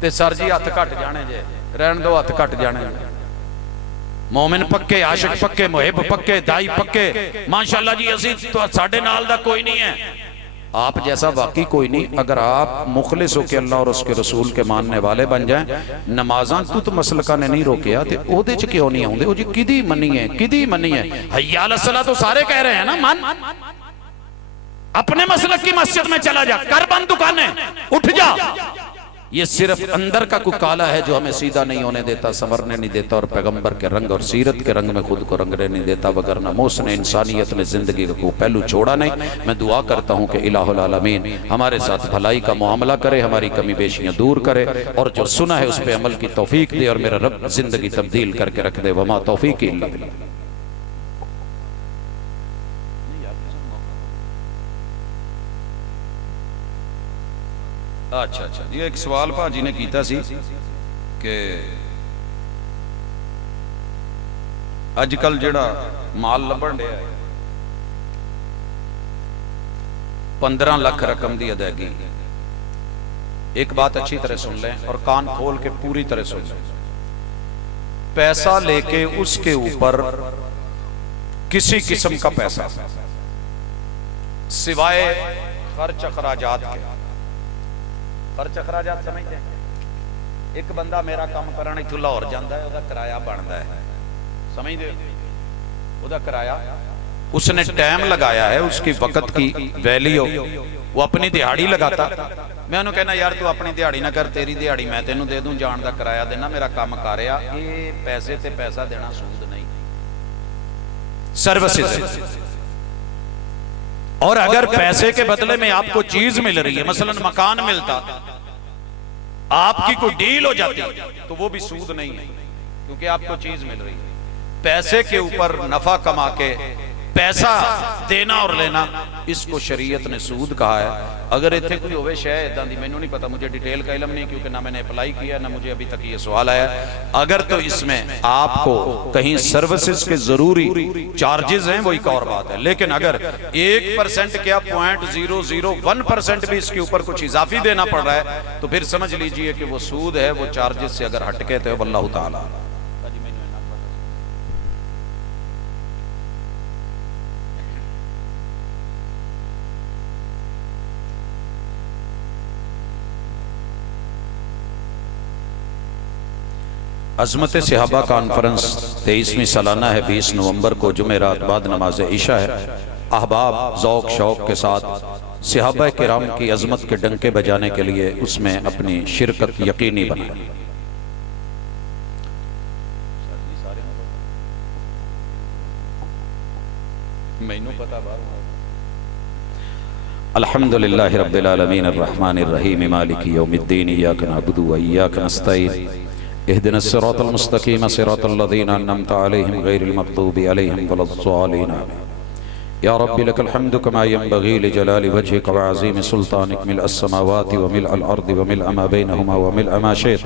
ते सर जी हथ घट जाने जे, रहन दो, हथ घट जाने। मोमिन पक्के, आशिक पक्के, मुहिब पक्के, दाई पक्के, माशाअल्लाह जी असी तो साडे नाल दा कोई नहीं है, आप जैसा वाकई कोई नहीं। अगर आप मुखलिस होकर अल्लाह और उसके रसूल के मानने वाले बन जाएं, नमाजां तो मसलका ने नहीं रोकिया, तो ओदे च क्यों नहीं आउंदे? ओ जी किदी मनी है, किदी मनी है? हय्या अल सलाह तो सारे कह रहे हैं ना, मन अपने मसलक की मस्जिद में चला जा, कर बंद दुकानें, उठ जा। ये सिर्फ अंदर का कोई काला है जो हमें सीधा नहीं होने देता, संवरने नहीं देता, और पैगंबर के रंग और सीरत के रंग में खुद को रंगने नहीं देता। वगरना मोहसिन इंसानियत ने जिंदगी को पहलू छोड़ा नहीं। मैं दुआ करता हूँ कि इलाहुल आलमीन हमारे साथ भलाई का मामला करे, हमारी कमी बेशियां दूर करे, और जो सुना है उस पर अमल की तौफीक दे, और मेरा रब जिंदगी तब्दील करके रख दे। वमा तौफीक इल्ला बिल्लाह। अच्छा अच्छा जी, एक सवाल भाजी ने किया सी कि अजकल जिहड़ा माल लभण दिया 15 लाख रकम की अदायगी। एक बात अच्छी तरह सुन लें और कान खोल के पूरी तरह सुन लें। पैसा लेके उसके ऊपर किसी किस्म का पैसा सिवाय खर्च अखराजात के, खर्च अखराजात समझते हैं? एक बंदा मेरा काम करन इत्थों लाहौर जाता है, उसका किराया बनता है, समझते हो? उसका किराया उसने टाइम लगाया है, उसकी वक्त की वैल्यू, वो अपनी दिहाड़ी लगाता। मैं उन्होंने कहना यार तू अपनी दिहाड़ी ना कर, तेरी दिहाड़ी मैं तेनों दे दूं, जान का किराया देना, मेरा काम कर रहा। ये पैसे ते पैसा देना सूद नहीं, सर्विसेज। और अगर पैसे के बदले में आपको चीज मिल रही है, मसलन मकान मिलता, आपकी कोई डील हो जाती, तो वो भी सूद नहीं है, क्योंकि आपको चीज मिल रही है। पैसे के ऊपर नफा कमा के पैसा देना और लेना, इसको शरीयत ने सूद कहा है। अगर इतने कोई होवे शय इदा दी, मैनू नहीं पता, मुझे डिटेल का इलम नहीं, क्योंकि ना मैंने अप्लाई किया ना मुझे अभी तक ये सवाल आया। अगर तो इसमें आपको कहीं सर्विसेज के जरूरी चार्जेस हैं, वो एक और बात है। लेकिन अगर 1% क्या 0.001% भी इसके ऊपर कुछ इजाफी देना पड़ रहा है, तो फिर समझ लीजिए कि वो सूद है। वो चार्जेस से अगर हटके तो वल्लाहु ताला। अज़मत सहाबा कॉन्फ्रेंस 23वीं सालाना है, 20 नवंबर को जुमेरात बाद नमाज ईशा है। अहबाब ज़ौक़ शौक़ के साथ सहाबा किराम की अज़मत के डंके बजाने के लिए उसमें अपनी शिरकत यकीनी बनाए। अल्हम्दुलिल्लाहि रब्बिल आलमीन अर्रहमानिर रहीम मालिकि यौमिद्दीन इय्याका नअबुदु व इय्याका नस्तईन इहदिनस सिरातल मुस्तकीम सिरातल लज़ीना अन्अमता अलैहिम गैरिल मग़दूबि अलैहिम वलद्दालिन। या रब्बी लकल हम्दु कमा यंबग़ी लिजलालि वजहिका व अज़ीमि सुल्तानिक मिल्अस समावाति व मिल्अल अर्दि व मिल्अ मा बैनहुमा व मिल्अ मा शि'त।